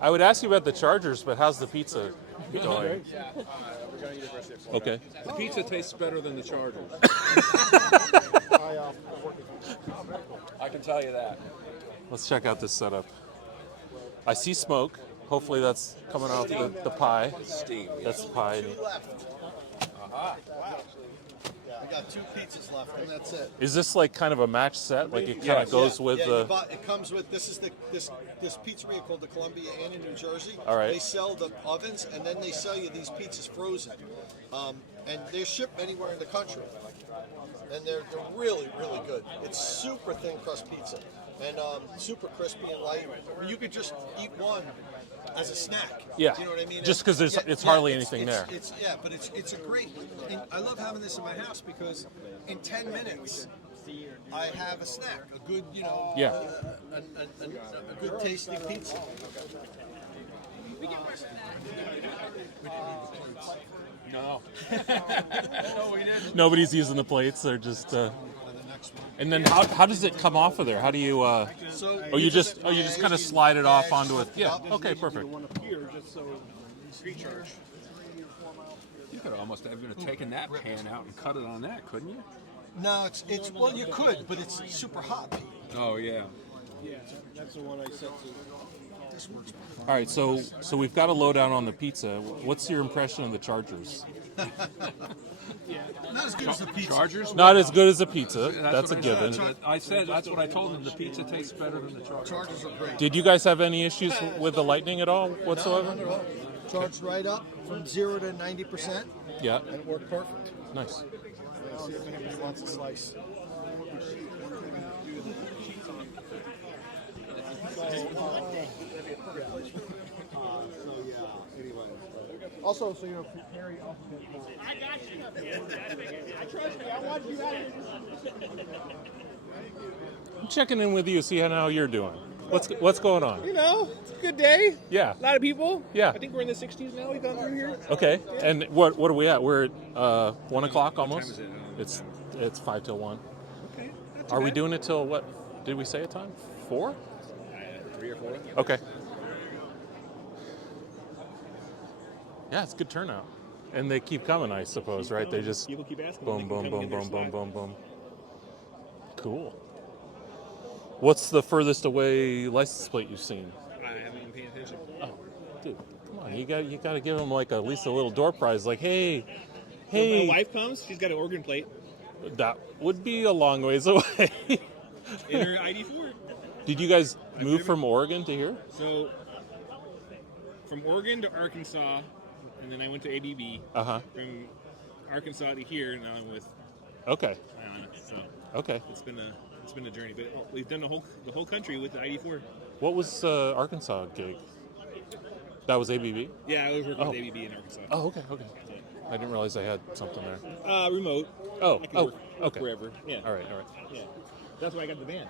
I would ask you about the Chargers, but how's the pizza going? We're going to University of Florida. Okay. The pizza tastes better than the Chargers. I can tell you that. Let's check out this setup. I see smoke. Hopefully that's coming off the pie. Steam. That's pie. Two left. I got 2 pizzas left, and that's it. Is this like kind of a match set? Like it kind of goes with the... It comes with, this pizzeria called the Columbia Inn in New Jersey. All right. They sell the ovens, and then they sell you these pizzas frozen. And they're shipped anywhere in the country. And they're really, really good. It's super thin crust pizza. And super crispy and light. You could just eat one as a snack. Yeah. Do you know what I mean? Just because it's hardly anything there. But it's a great. And I love having this in my house because in 10 minutes I have a snack, a good, a good tasting pizza. No. No, we didn't. Nobody's using the plates. They're just. And then how does it come off of there? How do you? You just kind of slide it off onto it. Yeah. Okay. Perfect. You could almost have taken that pan out and cut it on that, couldn't you? No, it's well, you could, but it's super hot, Pete. Oh yeah. Yeah, that's the one I said to. This works. All right. So we've got a lowdown on the pizza. What's your impression of the Chargers? Not as good as the pizza. Chargers? Not as good as a pizza. That's a given. I said that's what I told them. The pizza tastes better than the Chargers. Chargers are great. Did you guys have any issues with the lightning at all whatsoever? No, not at all. Charged right up from 0 to 90%. Yeah. And it worked perfect. Nice. Let's see if anybody wants a slice. Also, so you're Harry. I got you. I trust you. I want you out of here. I'm checking in with you, see how you're doing. What's going on? You know, it's a good day. Yeah. A lot of people. Yeah. I think we're in the 60s now. We've gone through here. Okay. And what are we at? We're at 1 o'clock almost. It's 5 till 1. Okay. Are we doing it till what? Did we say a time? 4? 3 or 4. Okay. Yeah, it's a good turnout. And they keep coming, I suppose, right? They just people keep asking. boom, boom, boom, boom, boom, boom, boom. Cool. What's the furthest away license plate you've seen? I haven't even paid attention. Oh, dude, come on! You got to give them like at least a little door prize, like, hey. When my wife comes, she's got an Oregon plate. That would be a long ways away. In her ID4. Did you guys move from Oregon to here? So, from Oregon to Arkansas, and then I went to ABB. Uh-huh. From Arkansas to here, and now I'm with Okay. IONNA. So Okay. it's been a journey, but we've done the whole country with the ID4. What was Arkansas gig? That was ABB? Yeah, I was working with ABB in Arkansas. Oh, okay. I didn't realize I had something there. Remote. Oh, I can work okay. wherever. Yeah. All right. Yeah. That's why I got the van.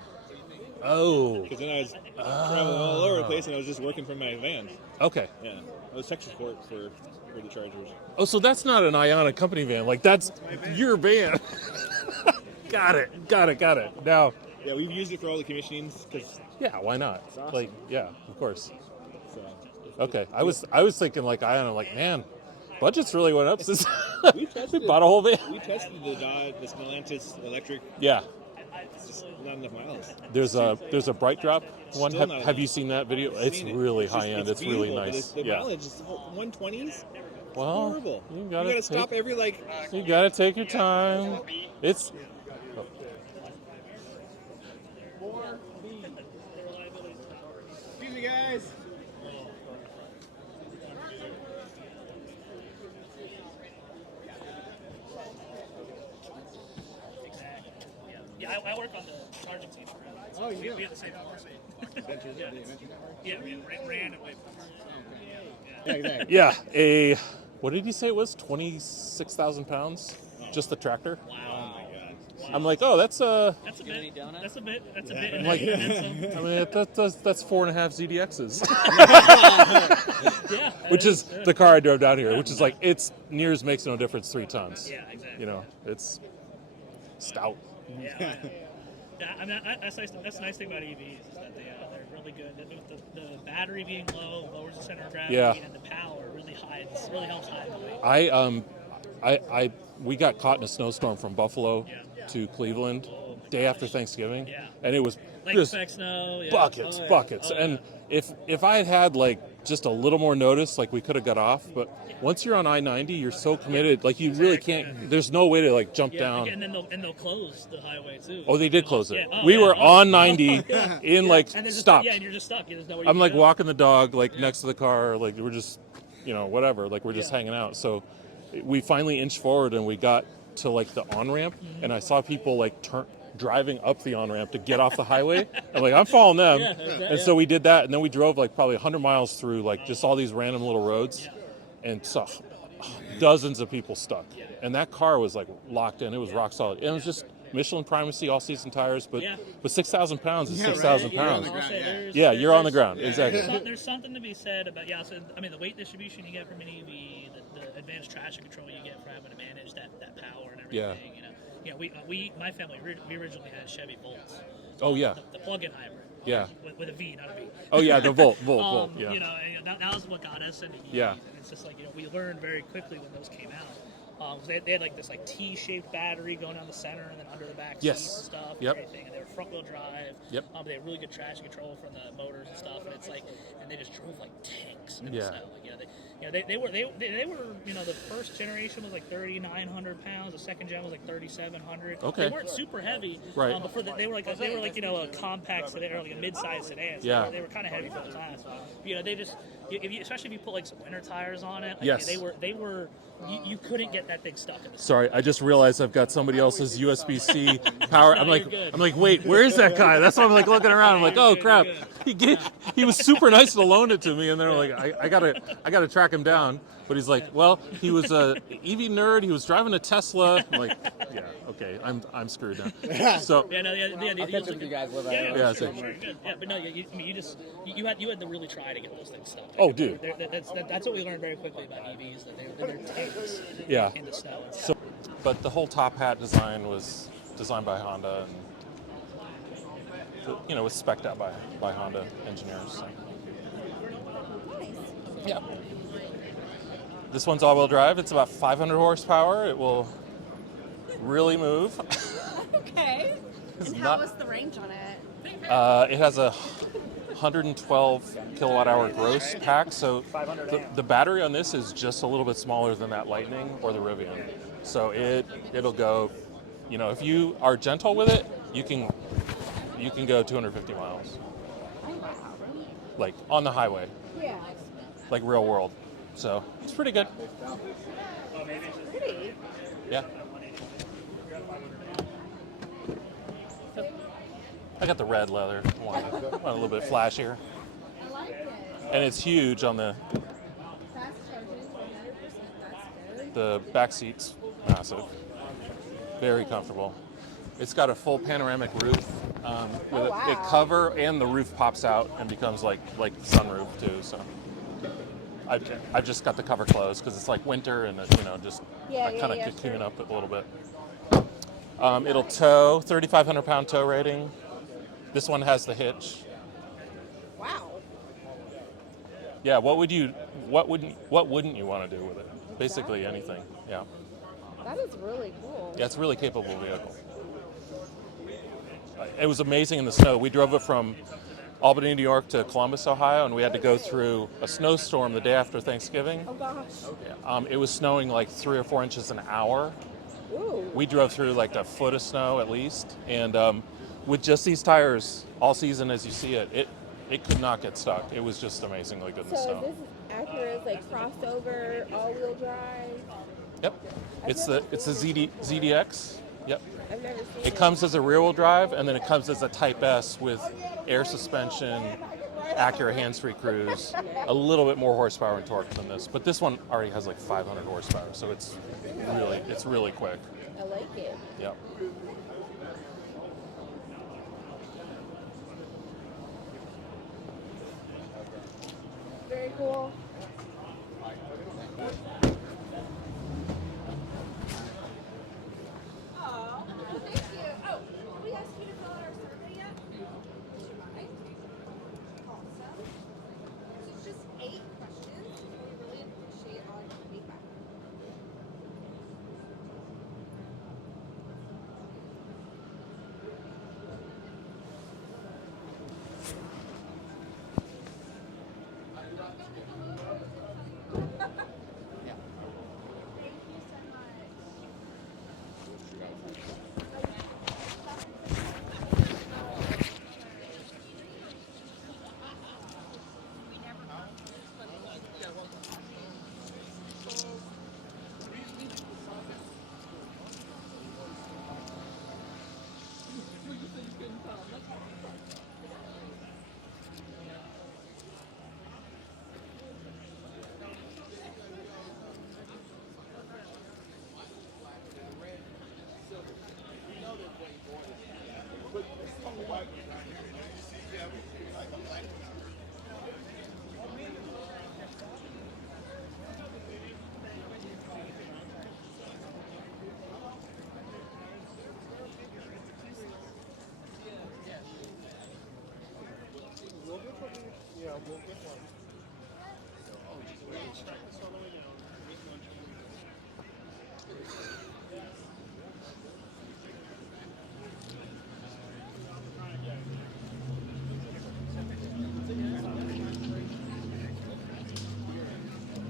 Oh. Because then I was traveling all over the place, and I was just working from my van. Okay. Yeah. I was tech support for the Chargers. Oh, so that's not an IONNA company van. Like, that's your van. Got it. Now. Yeah, we've used it for all the commissionings. Cause yeah, why not? it's awesome. Like, yeah, of course. Okay, I was thinking like IONNA, like man, budgets really went up since We we bought a whole van. We tested the Stellantis electric. Yeah. It's just not enough miles. There's a bright drop one. Still not Have you enough. seen that video? I've It's seen it. really It's just- high end. It's really beautiful, but nice. The Yeah. mileage is 120s. Well, horrible. you You gotta gotta stop take- every like. You gotta take your time. It's. Excuse me, guys. Yeah, I work on the charging team. So we have the same floor. Yeah, we ran and wait. Yeah, exactly. Yeah, a. What did he say it was? 26,000 pounds? Just the tractor? Wow. Oh my god. I'm like, oh, that's a. That's a bit. That's a bit. That's a bit. I'm like, I mean, that's 4.5 ZDXs. Yeah, Which is the car I drove down here, which is like, it's nears makes no difference 3 tons. Yeah, exactly. You know, it's stout. Yeah, I mean, that's nice. That's the nice thing about EVs is that they're really good. The battery being low lowers the center of gravity, Yeah. and the power really high. It really helps hide the weight. We got caught in a snowstorm from Buffalo to Cleveland day after Thanksgiving, and it was Lake just effect snow, yeah. buckets, Oh, yeah. buckets. Oh, And if I had had like just a little more notice, like we could have got off. But once you're on I-90, you're so committed, like you really can't. There's no way to like jump down. And then they'll close the highway too. Oh, they did close it. Yeah. Oh, We yeah. were Oh. on 90 in like and there's just- stopped. Yeah, and you're just stuck. There's nowhere you I'm can like go. walking the dog like next to the car, like we're just, whatever, like we're just hanging out. So we finally inched forward and we got to like the on-ramp, and I saw people like driving up the on-ramp to get off the highway. I'm like, I'm following them. Yeah, exactly. And so we did that, and then we drove like probably 100 miles through like just all these random little roads, and saw dozens of people stuck. And that car was like locked in. It was rock solid. And it was just Michelin Primacy all-season tires, but 6,000 pounds is 6,000 pounds. Yeah, you're on the ground. Exactly. There's something to be said about so I mean the weight distribution you get from an EV, the advanced traction control you get for having to manage that power and everything. We my family we originally had Chevy Volts. Oh yeah. The plug-in hybrid. Yeah. With a V, not a V. Oh yeah, the Volt. Yeah. And that was what got us into EVs. Yeah. And it's just like we learned very quickly when those came out. They had like this like T-shaped battery going down the center and then under the back seats and stuff. Yep. And everything. And they were front-wheel drive. Yep. They had really good traction control from the motors and stuff. And it's like, and they just drove like tanks in the Yeah. snow. Like, they were the first generation was like 3,900 pounds. The second gen was like 3,700. Okay. They weren't super heavy. Right. Before they were like a compact sedan or like a mid-sized sedan. So Yeah. They were kind of heavy for the time. They just especially if you put like some winter tires on it. Like, Yes. They were. You couldn't get that thing stuck in the Sorry, I just realized I've got somebody else's USB-C power. No, I'm you're good. like, wait, where is that guy? That's why I'm like looking around. I'm like, oh crap, he was super nice to loan it to me, and then I'm like, I gotta track him down. But he's like, well, he was a EV nerd. He was driving a Tesla. I'm like, yeah, okay, I'm screwed now. So yeah, no, I'll catch up with you guys. Yeah, sure. Yeah, but no, you had to really try to get those things stuck. Oh, dude. That's what we learned very quickly about EVs. That they're tanks in the snow. And So, but the whole top hat design was designed by Honda, and was spec'd out by Honda engineers. So. Yeah. This one's all-wheel drive. It's about 500 horsepower. It will really move. Okay. And how was the range on it? It has a 112 kilowatt-hour gross pack, so the battery on this is just a little bit smaller than that Lightning or the Rivian. So it'll go, if you are gentle with it, you can go 250 miles. Like on the highway. Yeah. Like real world. So it's pretty good. Pretty. Yeah. I got the red leather. Want a little bit flashier. I like it. And it's huge on the Fast charging, 100%. That's good. the back seats. Massive. Very comfortable. It's got a full panoramic roof with a cover, and the roof pops out and becomes like sunroof too. So I've just got the cover closed because it's like winter and I kind of cocoon up a little bit. It'll tow, 3,500 pound tow rating. This one has the hitch. Wow. Yeah, what wouldn't you want to do with it? Basically anything. Yeah. That is really cool. Yeah, it's a really capable vehicle. It was amazing in the snow. We drove it from Albany, New York to Columbus, Ohio, and we had to go through a snowstorm the day after Thanksgiving. Oh gosh. It was snowing like 3 or 4 inches an hour. Ooh. We drove through like a foot of snow at least, and with just these tires all season as you see it could not get stuck. It was just amazingly good in the So snow. this is Acura's like crossover all-wheel drive. Yep, it's the ZDX. Yep. I've never seen It comes as a rear-wheel drive, and then it comes as a Type S with air suspension, Acura hands-free cruise, a little bit more horsepower and torque than this. But this one already has like 500 horsepower, so it's really quick. I like it. Yep. Very cool. Oh, thank you. Oh, did we ask you to fill out our survey yet? Right? Awesome. So it's just 8 questions. We really appreciate all your feedback.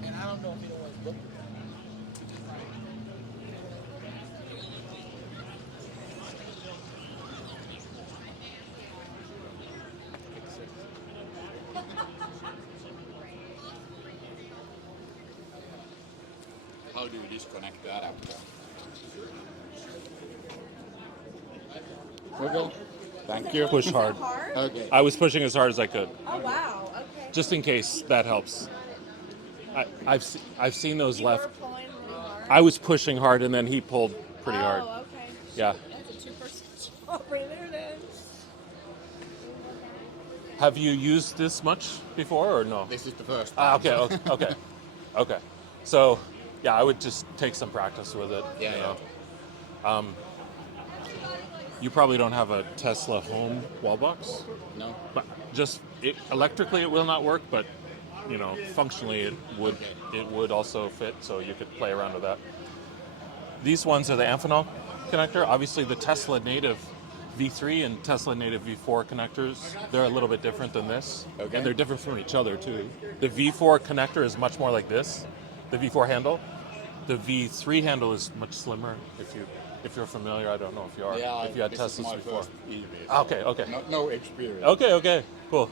And I don't know if anyone was looking. How do you disconnect that after? Okay. Thank you. Push hard. Okay. I was pushing as hard as I could. Oh wow. Okay. Just in case that helps. I've seen those left. Pulling really hard. I was pushing hard and then he pulled pretty hard. Oh, okay. Yeah. That's a 2% job right there. Have you used this much before or no? This is the first Ah, time. okay. So, yeah, I would just take some practice with it. Yeah, you know. You probably don't have a Tesla home wall box. No. But electrically it will not work, but functionally it would also fit, so you could play around with that. These ones are the Amphenol connector. Obviously the Tesla native V3 and Tesla native V4 connectors, they're a little bit different than this. Okay. And they're different from each other too. The V4 connector is much more like this, the V4 handle. The V3 handle is much slimmer. If you're familiar, I don't know if you are. Yeah, if you had this is Teslas my before. first EV. Okay. No experience. Okay, cool.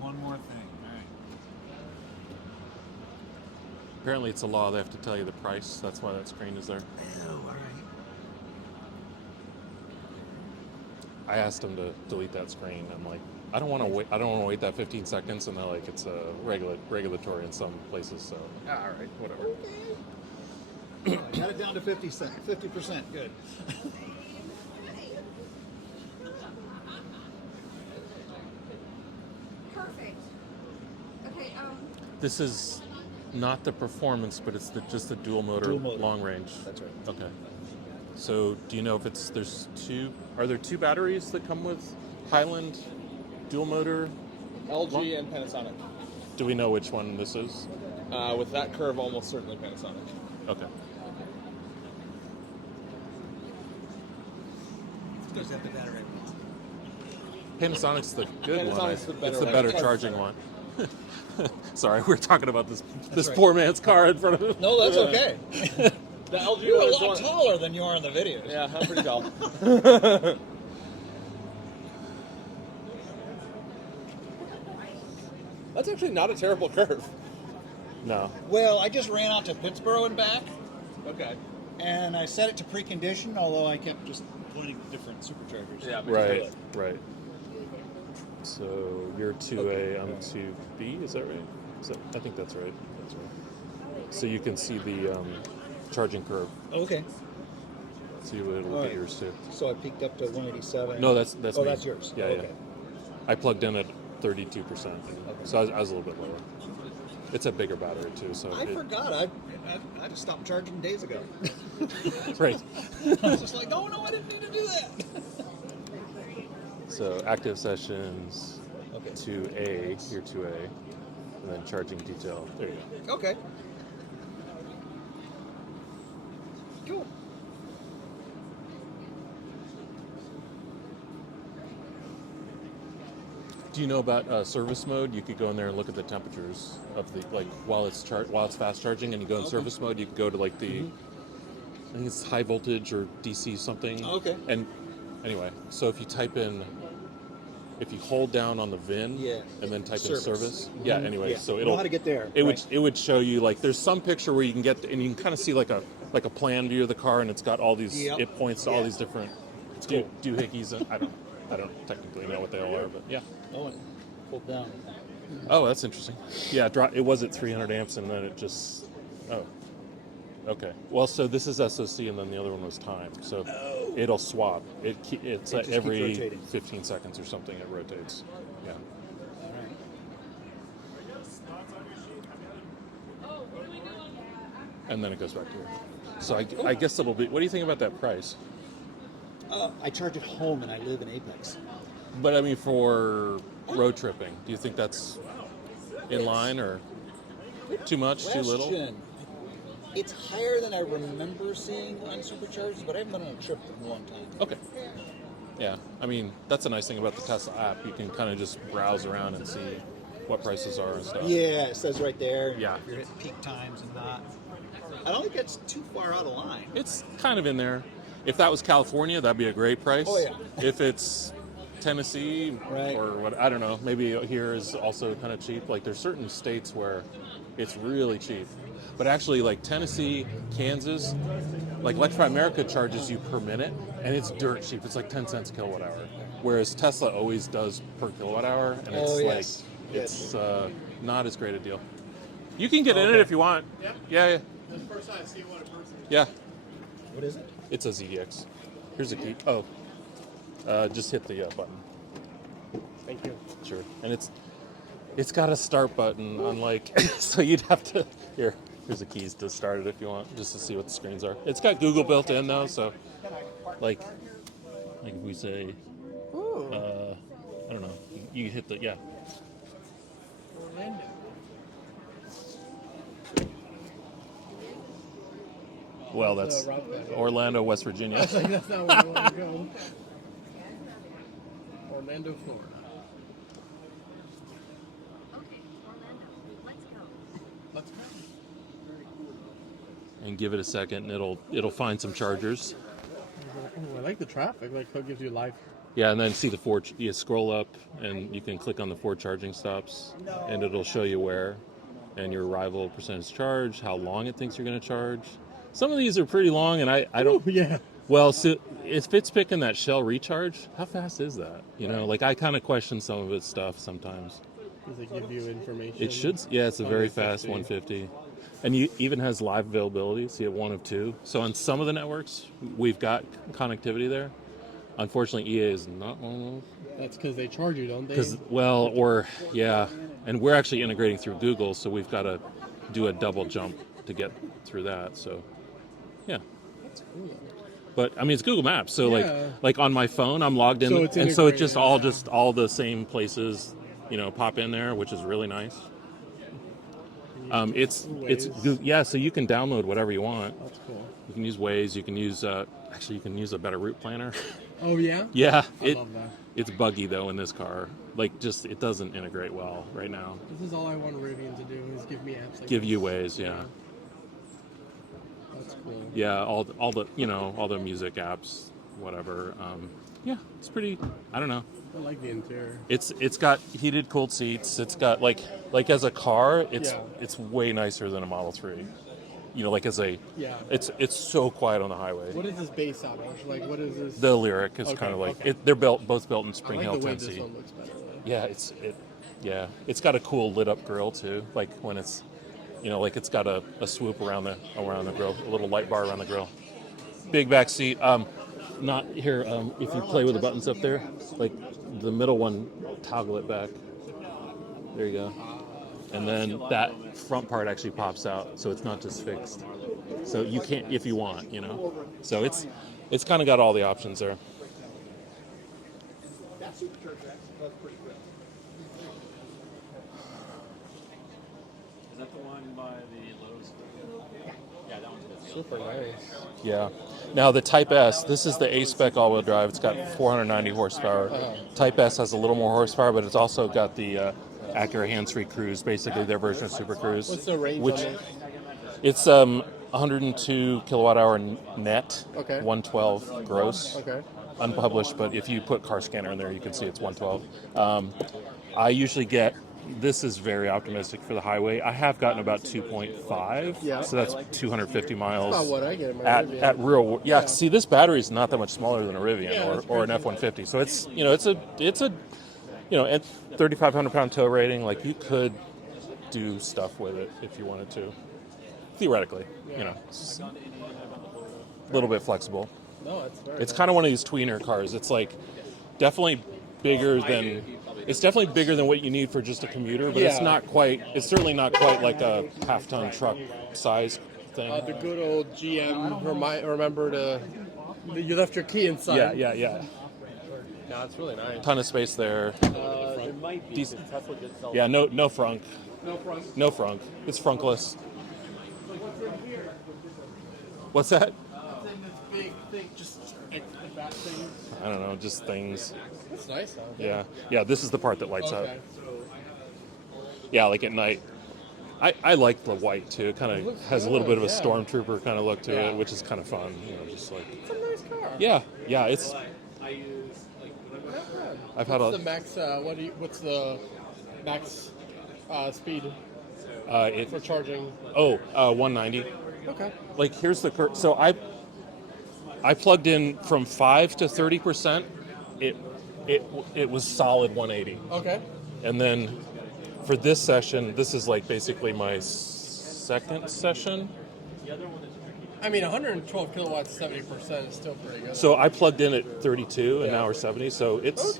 One more thing. All right. Apparently it's a law. They have to tell you the price. That's why that screen is there. Oh, all right. I asked them to delete that screen. I'm like, I don't want to wait. I don't want to wait that 15 seconds. And they're like, it's a regulatory in some places. So all right, whatever. Got it down to 50%. Good. Perfect. Okay, this is not the performance, but it's just the dual motor long range. That's right. Okay. So do you know if are there two batteries that come with Highland dual motor? LG and Panasonic. Do we know which one this is? With that curve, almost certainly Panasonic. Okay. Does have the battery? Panasonic's the good Panasonic's one. the better It's the one. better charging one. Sorry, we're talking about this right. poor man's car in front of him. No, that's okay. The LG You're one a is lot taller than you are in the videos. Yeah, I'm pretty tall. That's actually not a terrible curve. No. Well, I just ran out to Pittsburgh and back, Okay. and I set it to precondition, although I kept just pointing different superchargers. Yeah, Right. So you're 2A, I'm 2B, is that right? I think that's right. That's right. So you can see the charging curve. Okay. So you would look at yours too. So I peaked up to 187. No, that's Oh, me. that's yours. Yeah, okay. yeah. I plugged in at 32%, so I was a little bit lower. It's a bigger battery too, so I forgot. I just stopped charging days ago. Right. I was just like, oh no, I didn't need to do that. So active sessions, to A, here to A, and then charging detail. There you go. Okay. Cool. Do you know about service mode? You could go in there and look at the temperatures of the while it's fast charging, and you go in service mode. You could go to I think it's high voltage or DC something. Okay. And anyway, so if you hold down on the VIN and then type in service, anyway, so know how to get there. It would show you there's some picture where you can get and you can kind of see like a plan view of the car, and it's got all these it points to all these different doohickeys. And I don't technically know what they all are, but yeah. Oh, and pulled down. Oh, that's interesting. Yeah, it was at 300 amps, and then it just. Oh. Okay. Well, so this is SOC, and then the other one was time. So it'll swap. It's every 15 seconds or something. It rotates. Yeah. And then it goes back to here. So I guess it'll be. What do you think about that price? I charge at home, and I live in Apex. But I mean, for road tripping, do you think that's in line or too much, too little? It's higher than I remember seeing on superchargers, but I haven't been on a trip in a long time. Okay. Yeah, I mean, that's a nice thing about the Tesla app. You can kind of just browse around and see what prices are and stuff. Yeah, it says right there. Yeah. If you're hitting peak times and not. I don't think it's too far out of line. It's kind of in there. If that was California, that'd be a great price. Oh, yeah. If it's Tennessee or what, I don't know, maybe here is also kind of cheap. Like there's certain states where it's really cheap. But actually, like Tennessee, Kansas, like Electrify America charges you per minute, and it's dirt cheap. It's like 10 cents a kilowatt hour. Whereas Tesla always does per kilowatt hour, and it's it's not as great a deal. You can get in it if you want. Yeah. Yeah. What is it? It's a ZDX. Here's a key. Oh, just hit the button. Thank you. Sure. And it's got a start button, unlike so you'd have to Here's the keys to start it if you want, just to see what the screens are. It's got Google built in though, so like if we say, I don't know, you hit the Orlando. Well, that's Orlando, West Virginia. I think that's not where we want to go. Orlando, Florida. Let's go. And give it a second, and it'll find some chargers. Oh, I like the traffic. Like it gives you life. Yeah, and then see the four. You scroll up, and you can click on the 4 charging stops, and it'll show you where, and your arrival percentage charge, how long it thinks you're going to charge. Some of these are pretty long, and I don't. Yeah. Well, so if it's picking that Shell recharge, how fast is that? You know, like I kind of question some of its stuff sometimes. Does it give you information? It should. Yeah, it's a very fast 150. And you even has live availability, see at 1 of 2. So on some of the networks, we've got connectivity there. Unfortunately, EA is not one of those. That's because they charge you, don't they? And we're actually integrating through Google, so we've got to do a double jump to get through that. So, yeah. That's cool. But I mean, it's Google Maps, so like on my phone, I'm logged in, so it's just all the same places, pop in there, which is really nice. It's so you can download whatever you want. That's cool. You can use Waze. You can use you can use a better route planner. Oh yeah. Yeah. I love that. It's buggy though in this car. Like it doesn't integrate well right now. This is all I want Rivian to do is give me apps. Like give this. you Waze, yeah. That's cool. Yeah, all the music apps, whatever. Yeah, it's pretty. I don't know. I like the interior. It's got heated, cooled seats. It's got like as a car, it's way nicer than a Model 3. Like as a it's so quiet on the highway. What is this based out of? Like what is this? The Lyric is kind of like they're both built in Spring Hill, the way Tennessee. This one looks better, Yeah, it's got a cool lit up grill too. Like when it's like it's got a swoop around the grill, a little light bar around the grill. Big back seat. Not here. If you play with the buttons up there, like the middle one, toggle it back. There you go. And then that front part actually pops out, so it's not just fixed. So you can't, if you want, So it's kind of got all the options there. that the one by the Lowe's? Yeah, that one's good. Super nice. Yeah. Now the Type S, this is the A-Spec all-wheel drive. It's got 490 horsepower. Type S has a little more horsepower, but it's also got the Acura hands-free cruise, basically their version of Super Cruise. What's the range which on this? It's 102 kilowatt hour net, Okay. 112 gross. Okay. Unpublished, but if you put car scanner in there, you can see it's 112. I usually get, this is very optimistic for the highway. I have gotten about 2.5, Yeah. so that's 250 miles. About what I get in my at, Rivian. at real. Yeah, see, this battery is not that much smaller than a Rivian Yeah, that's or an F-150. So it's at 3,500 pound tow rating. Like you could do stuff with it if you wanted to, theoretically. It's a little bit flexible. No, it's very It's kind of one of these tweener cars. It's like definitely bigger than. It's definitely bigger than what you need for just a commuter, but it's Yeah. not quite. It's certainly not quite like a half-ton truck size thing. The good old GM. Remember you left your key inside. Yeah. No, it's really nice. Ton of space there. There might be Decent. Tesla did sell. Yeah, no frunk. No front. No frunk. It's frunkless. What's that? Just that thing. I don't know, just things. That's nice, though. Yeah. This is the part that lights up. Okay. Yeah, like at night. I like the white too. It kind of has a little bit of a yeah. stormtrooper kind of look to it, which is kind of fun. Just like. It's a nice car. Yeah. It's. I've had What's the max? What's the max speed for charging? 190. Okay. Like here's the curve. So I plugged in from 5 to 30%. It was solid 180. Okay. And then for this session, this is like basically my second session. I mean, 112 kilowatts, 70% is still pretty good. So I plugged in at 32 and now we're 70. So it's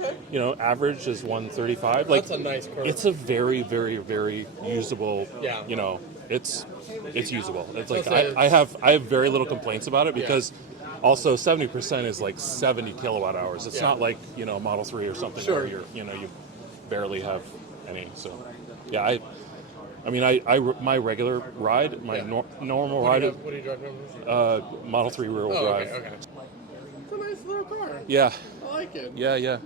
average is 135. Like That's a nice curve. It's a very, very, very usable. Yeah. It's usable. It's like So I have very little complaints about it because also 70% is like 70 kilowatt hours. It's not like a Model 3 or something where you barely have any. So yeah, my regular ride, my normal ride, What do you drive? Model 3 rear-wheel drive. Okay. It's a nice little car. Yeah. I like it. Yeah.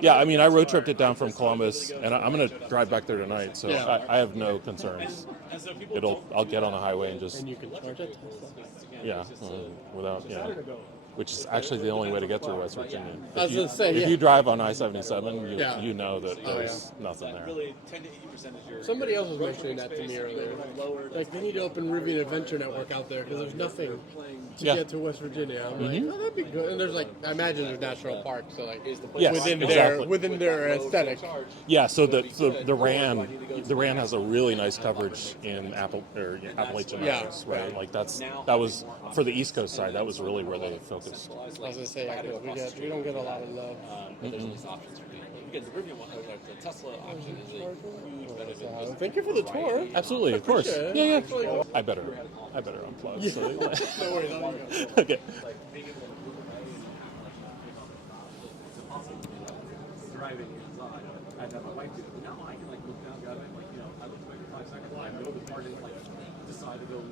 Yeah, I road tripped it down from Columbus, and I'm going to drive back there tonight, so I have no concerns. I'll get on the highway and just... And you can charge it? Yeah, which is actually the only way to get through West Virginia. I was going to say, if you drive on I-77, you know that there's nothing there. Somebody else was mentioning that to me earlier. Like, they need to open Rivian Adventure Network out there because there's nothing to get to West Virginia. I'm like, oh, that'd be good. And there's I imagine there's national parks, so within their aesthetic. Yeah, so the RAN has a really nice coverage in Appalachian Mountains, right? Like that was for the East Coast side. That was really where they focused. I was gonna say, we don't get a lot of love. Because the Rivian one, the Tesla option is a huge benefit. Thank you for the tour. Absolutely, of course. Yeah. I better unplug. Yeah. So. No worries, I'll go. Okay. Driving inside, I'd have my wife do it. But now I can look down, grab it, I look for 5 seconds, I know the part is decide to go.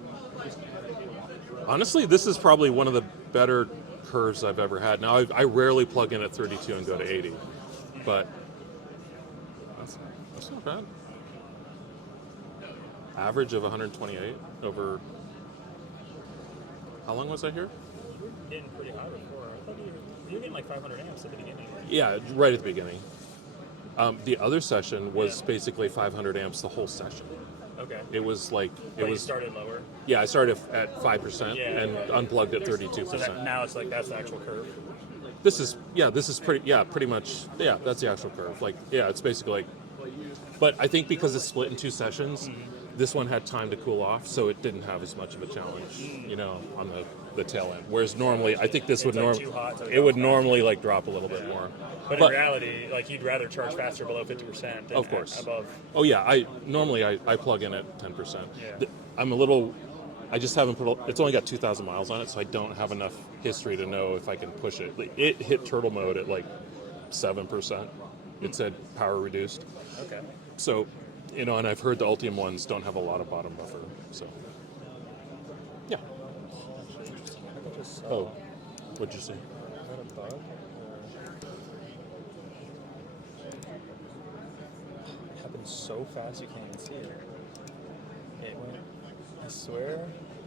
Honestly, this is probably one of the better curves I've ever had. Now, I rarely plug in at 32 and go to 80, but that's not bad. Average of 128 over. How long was I here? Getting pretty high before. I thought you were getting like 500 amps at the beginning. Right? Yeah, right at the beginning. The other session was basically 500 amps the whole session. Okay. It was like You started lower. Yeah, I started at 5% and unplugged at 32%. So now it's like that's the actual curve. This is pretty much that's the actual curve. It's basically but I think because it's split in two sessions, this one had time to cool off, so it didn't have as much of a challenge, on the tail end. Whereas normally, I think this would normally drop a little bit more. But in reality, you'd rather charge faster below 50% than of course above. Oh yeah, I plug in at 10%. Yeah. I just haven't it's only got 2,000 miles on it, so I don't have enough history to know if I can push it. It hit turtle mode at 7%. It said power reduced. Okay. So You know, and I've heard the Ultium ones don't have a lot of bottom buffer, so yeah. Oh, what'd you say? Is that a bug? It happened so fast you can't even see it. It went, I swear,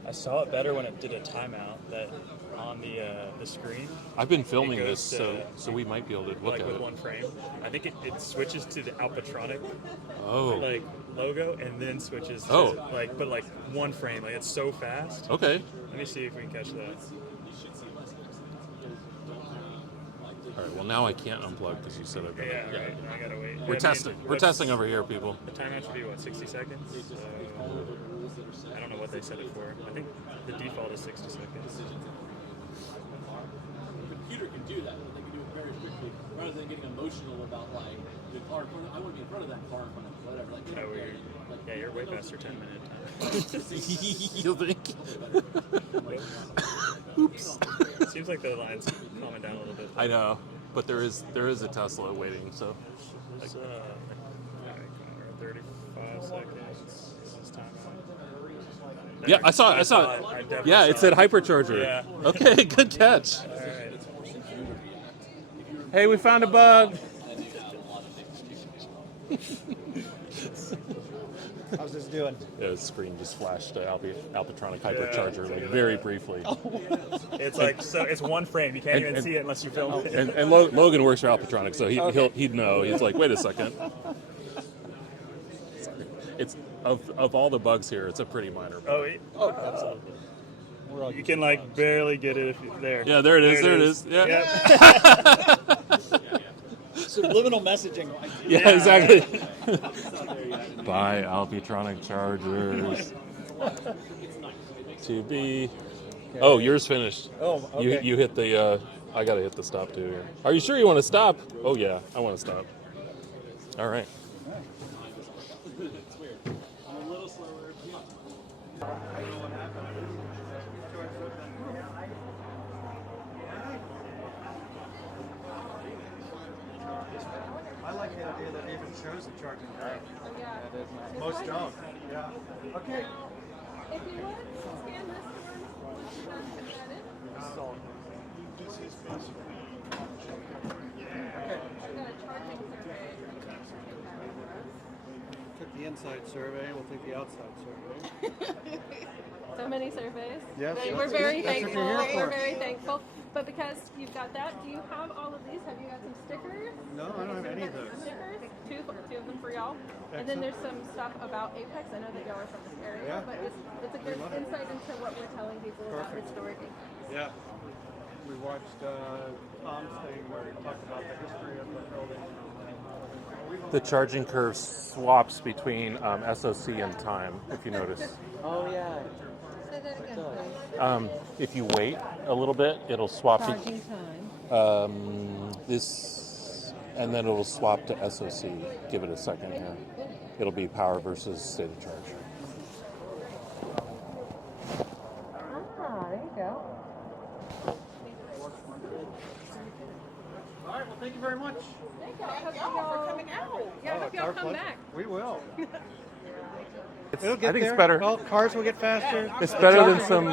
I saw it better when it did a timeout that on the screen. I've been filming it this, goes so we might be able to look like at with it. one frame. I think it switches to the Alpatronic Oh. logo and then switches to but one frame. Like it's so fast. Okay. Let me see if we can catch that. All right. Well, now I can't unplug because you said it. Yeah. Right. I gotta wait. We're testing. We're testing over here, people. The timeout should be what, 60 seconds? I don't know what they set it for. I think the default is 60 seconds. The computer can do that, but they can do it very quickly, rather than getting emotional about like the car in front of, I want to be in front of that car in front of whatever. Like, Yeah, you're way faster 10 minute time. You think? Oops. Seems like the line's calming down a little bit. I know, but there is a Tesla waiting, so. It's, we're at 35 seconds. This is time out. Yeah, I saw it. Yeah, it said hypercharger. Yeah. Okay, good catch. All right. Hey, we found a bug. How's this doing? Yeah, the screen just flashed Alpatronic hypercharger like very briefly. It's like so. It's one frame. You can't even see it unless you film it. And Logan works for Alpatronic, so he'd know. He's like, wait a second. It's of all the bugs here, it's a pretty minor bug. Absolutely. You can like barely get it if you're there. Yeah, there it is. There it is. Yeah. Subliminal messaging. Yeah, exactly. Buy Alpatronic chargers. To be. Oh, yours finished. Oh, okay. You hit the. I gotta hit the stop too here. Are you sure you want to stop? Oh yeah, I want to stop. All right. it's weird. I'm a little slower. I like the idea that it even shows the charging curve. Most don't. Yeah. Okay. If you would, scan this one. I've got a charging survey. Took the inside survey, we'll take the outside survey. So many surveys. Yes, We're that's very good. That's what thankful. you're here We're for. very thankful. But because you've got that, do you have all of these? Have you got some stickers? No, I don't have any of those. Stickers? Two of them for y'all. And then there's some stuff about Apex. I know that y'all are from this area, Yeah. but it's a good insight into what we're telling people about Perfect. historic Apex. Yeah. We watched Tom's thing where he talked about the history of the building. The charging curve swaps between SOC and time, if you notice. Oh, yeah. Say that again, please. If you wait a little bit, it'll swap. Charging time. This, and then it'll swap to SOC. Give it a second here. It'll be power versus state of charge. Ah, there you go. All right, well, thank you very much. Thank y'all for coming out. Yeah, I hope y'all come back. We will. I think it's better. Well, cars will get faster. It's better than some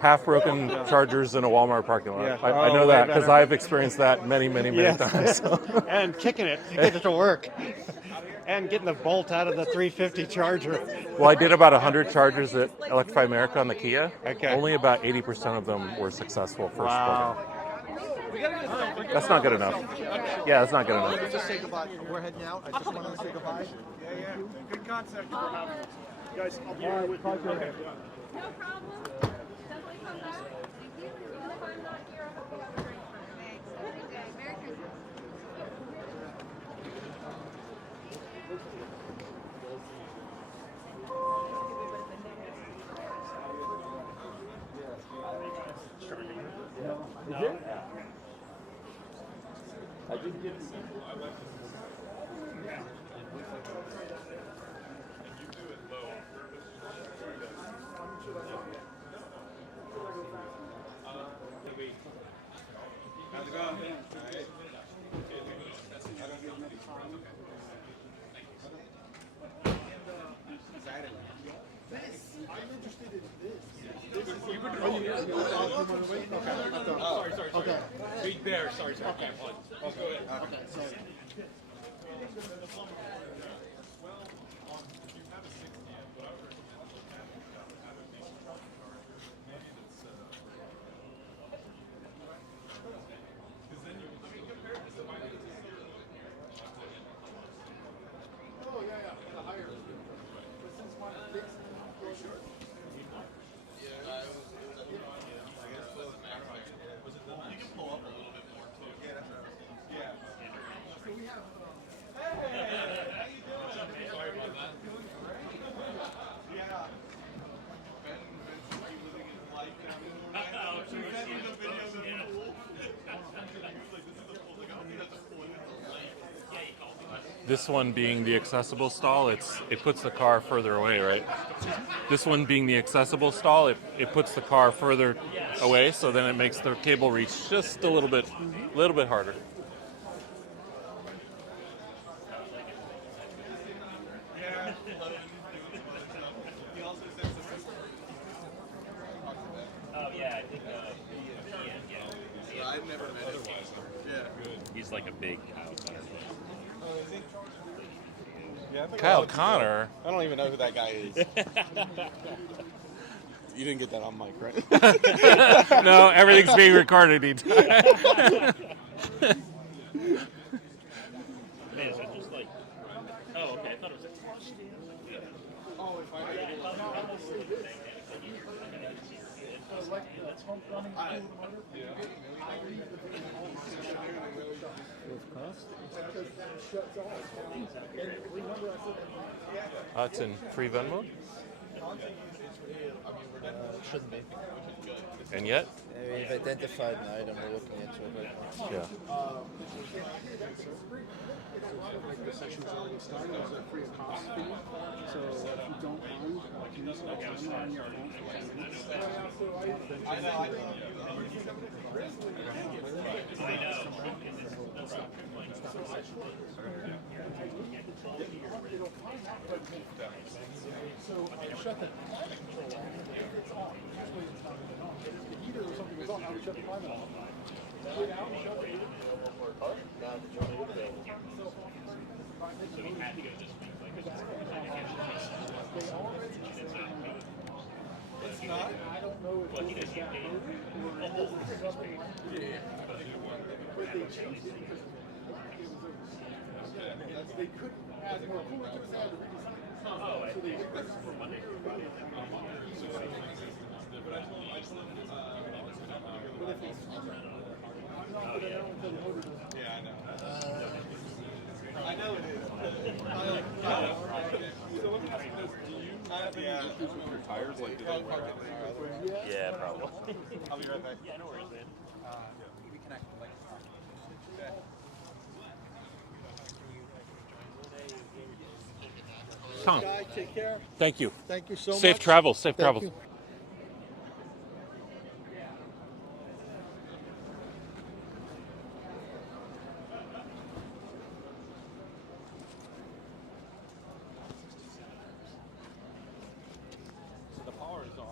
half-broken chargers in a Walmart parking lot. Yeah. I know Oh, that way because better. I've experienced that many times. And kicking it to get it to work. And getting the bolt out of the 350 charger. Well, I did about 100 chargers at Electrify America on the Kia. Okay. Only about 80% of them were successful first Wow. plug-in. That's not good enough. Yeah, that's not good enough. Let's just say goodbye. We're heading out. I just wanted to say goodbye. Yeah. Good concept for having us. You guys, I'll be here with you. Okay. No problem. Definitely come back. Thank you. Even if I'm not here, I hope you have a great time. Thanks. Have a good day. Merry Christmas. No. I did get How's it going? All right. Sorry. Okay. Big bear. Sorry. Okay. I'll go ahead. Okay. So. This one being the accessible stall, it puts the car further away, right? This one being the accessible stall, it puts the car further away, so then it makes the cable reach just a little bit harder. Oh yeah, I think. I've never met him. Yeah. He's like a big house. Yeah, I think Kyle Alex is Connor. I don't even know who that guy is. You didn't get that on mic, right? No, everything's being recorded. Man, so just like. Oh, okay. I thought it was. Oh, if I that's homecoming It's in free Venmo? Shouldn't be. And yet? We've identified an item we're looking into it right now. Yeah. Like the session's already started, there's a free of cost fee. So if you don't mind, can you spend time on your phone for 10 minutes? I know. So shut the if it's off, usually it's not even on. If the heater or something is on, I would shut the climate off. Get out and shut the heater. So he had to go this week. Like, It's not. I don't know if well, he it's doesn't that pay. motor or if it's something like that. But they changed it because they couldn't add more coolant to it, they had to redesign it. So they did this for Monday through Friday. But if it's I'm not going to know until the motor does. Yeah, I know. I know it is. So let me ask you this: do you have any issues with your tires? Like, do they wear out? Yeah, probably. I'll be right back. Yeah, no worries, man. We connect. Tom. Take care. Thank you. Thank you so much. Safe travels. Safe Thank travels. you. The power is on.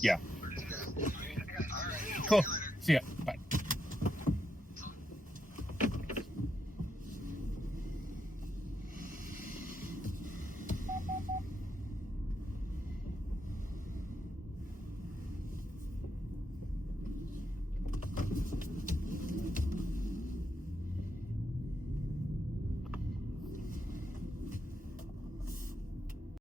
Yeah. Cool. See ya. Bye.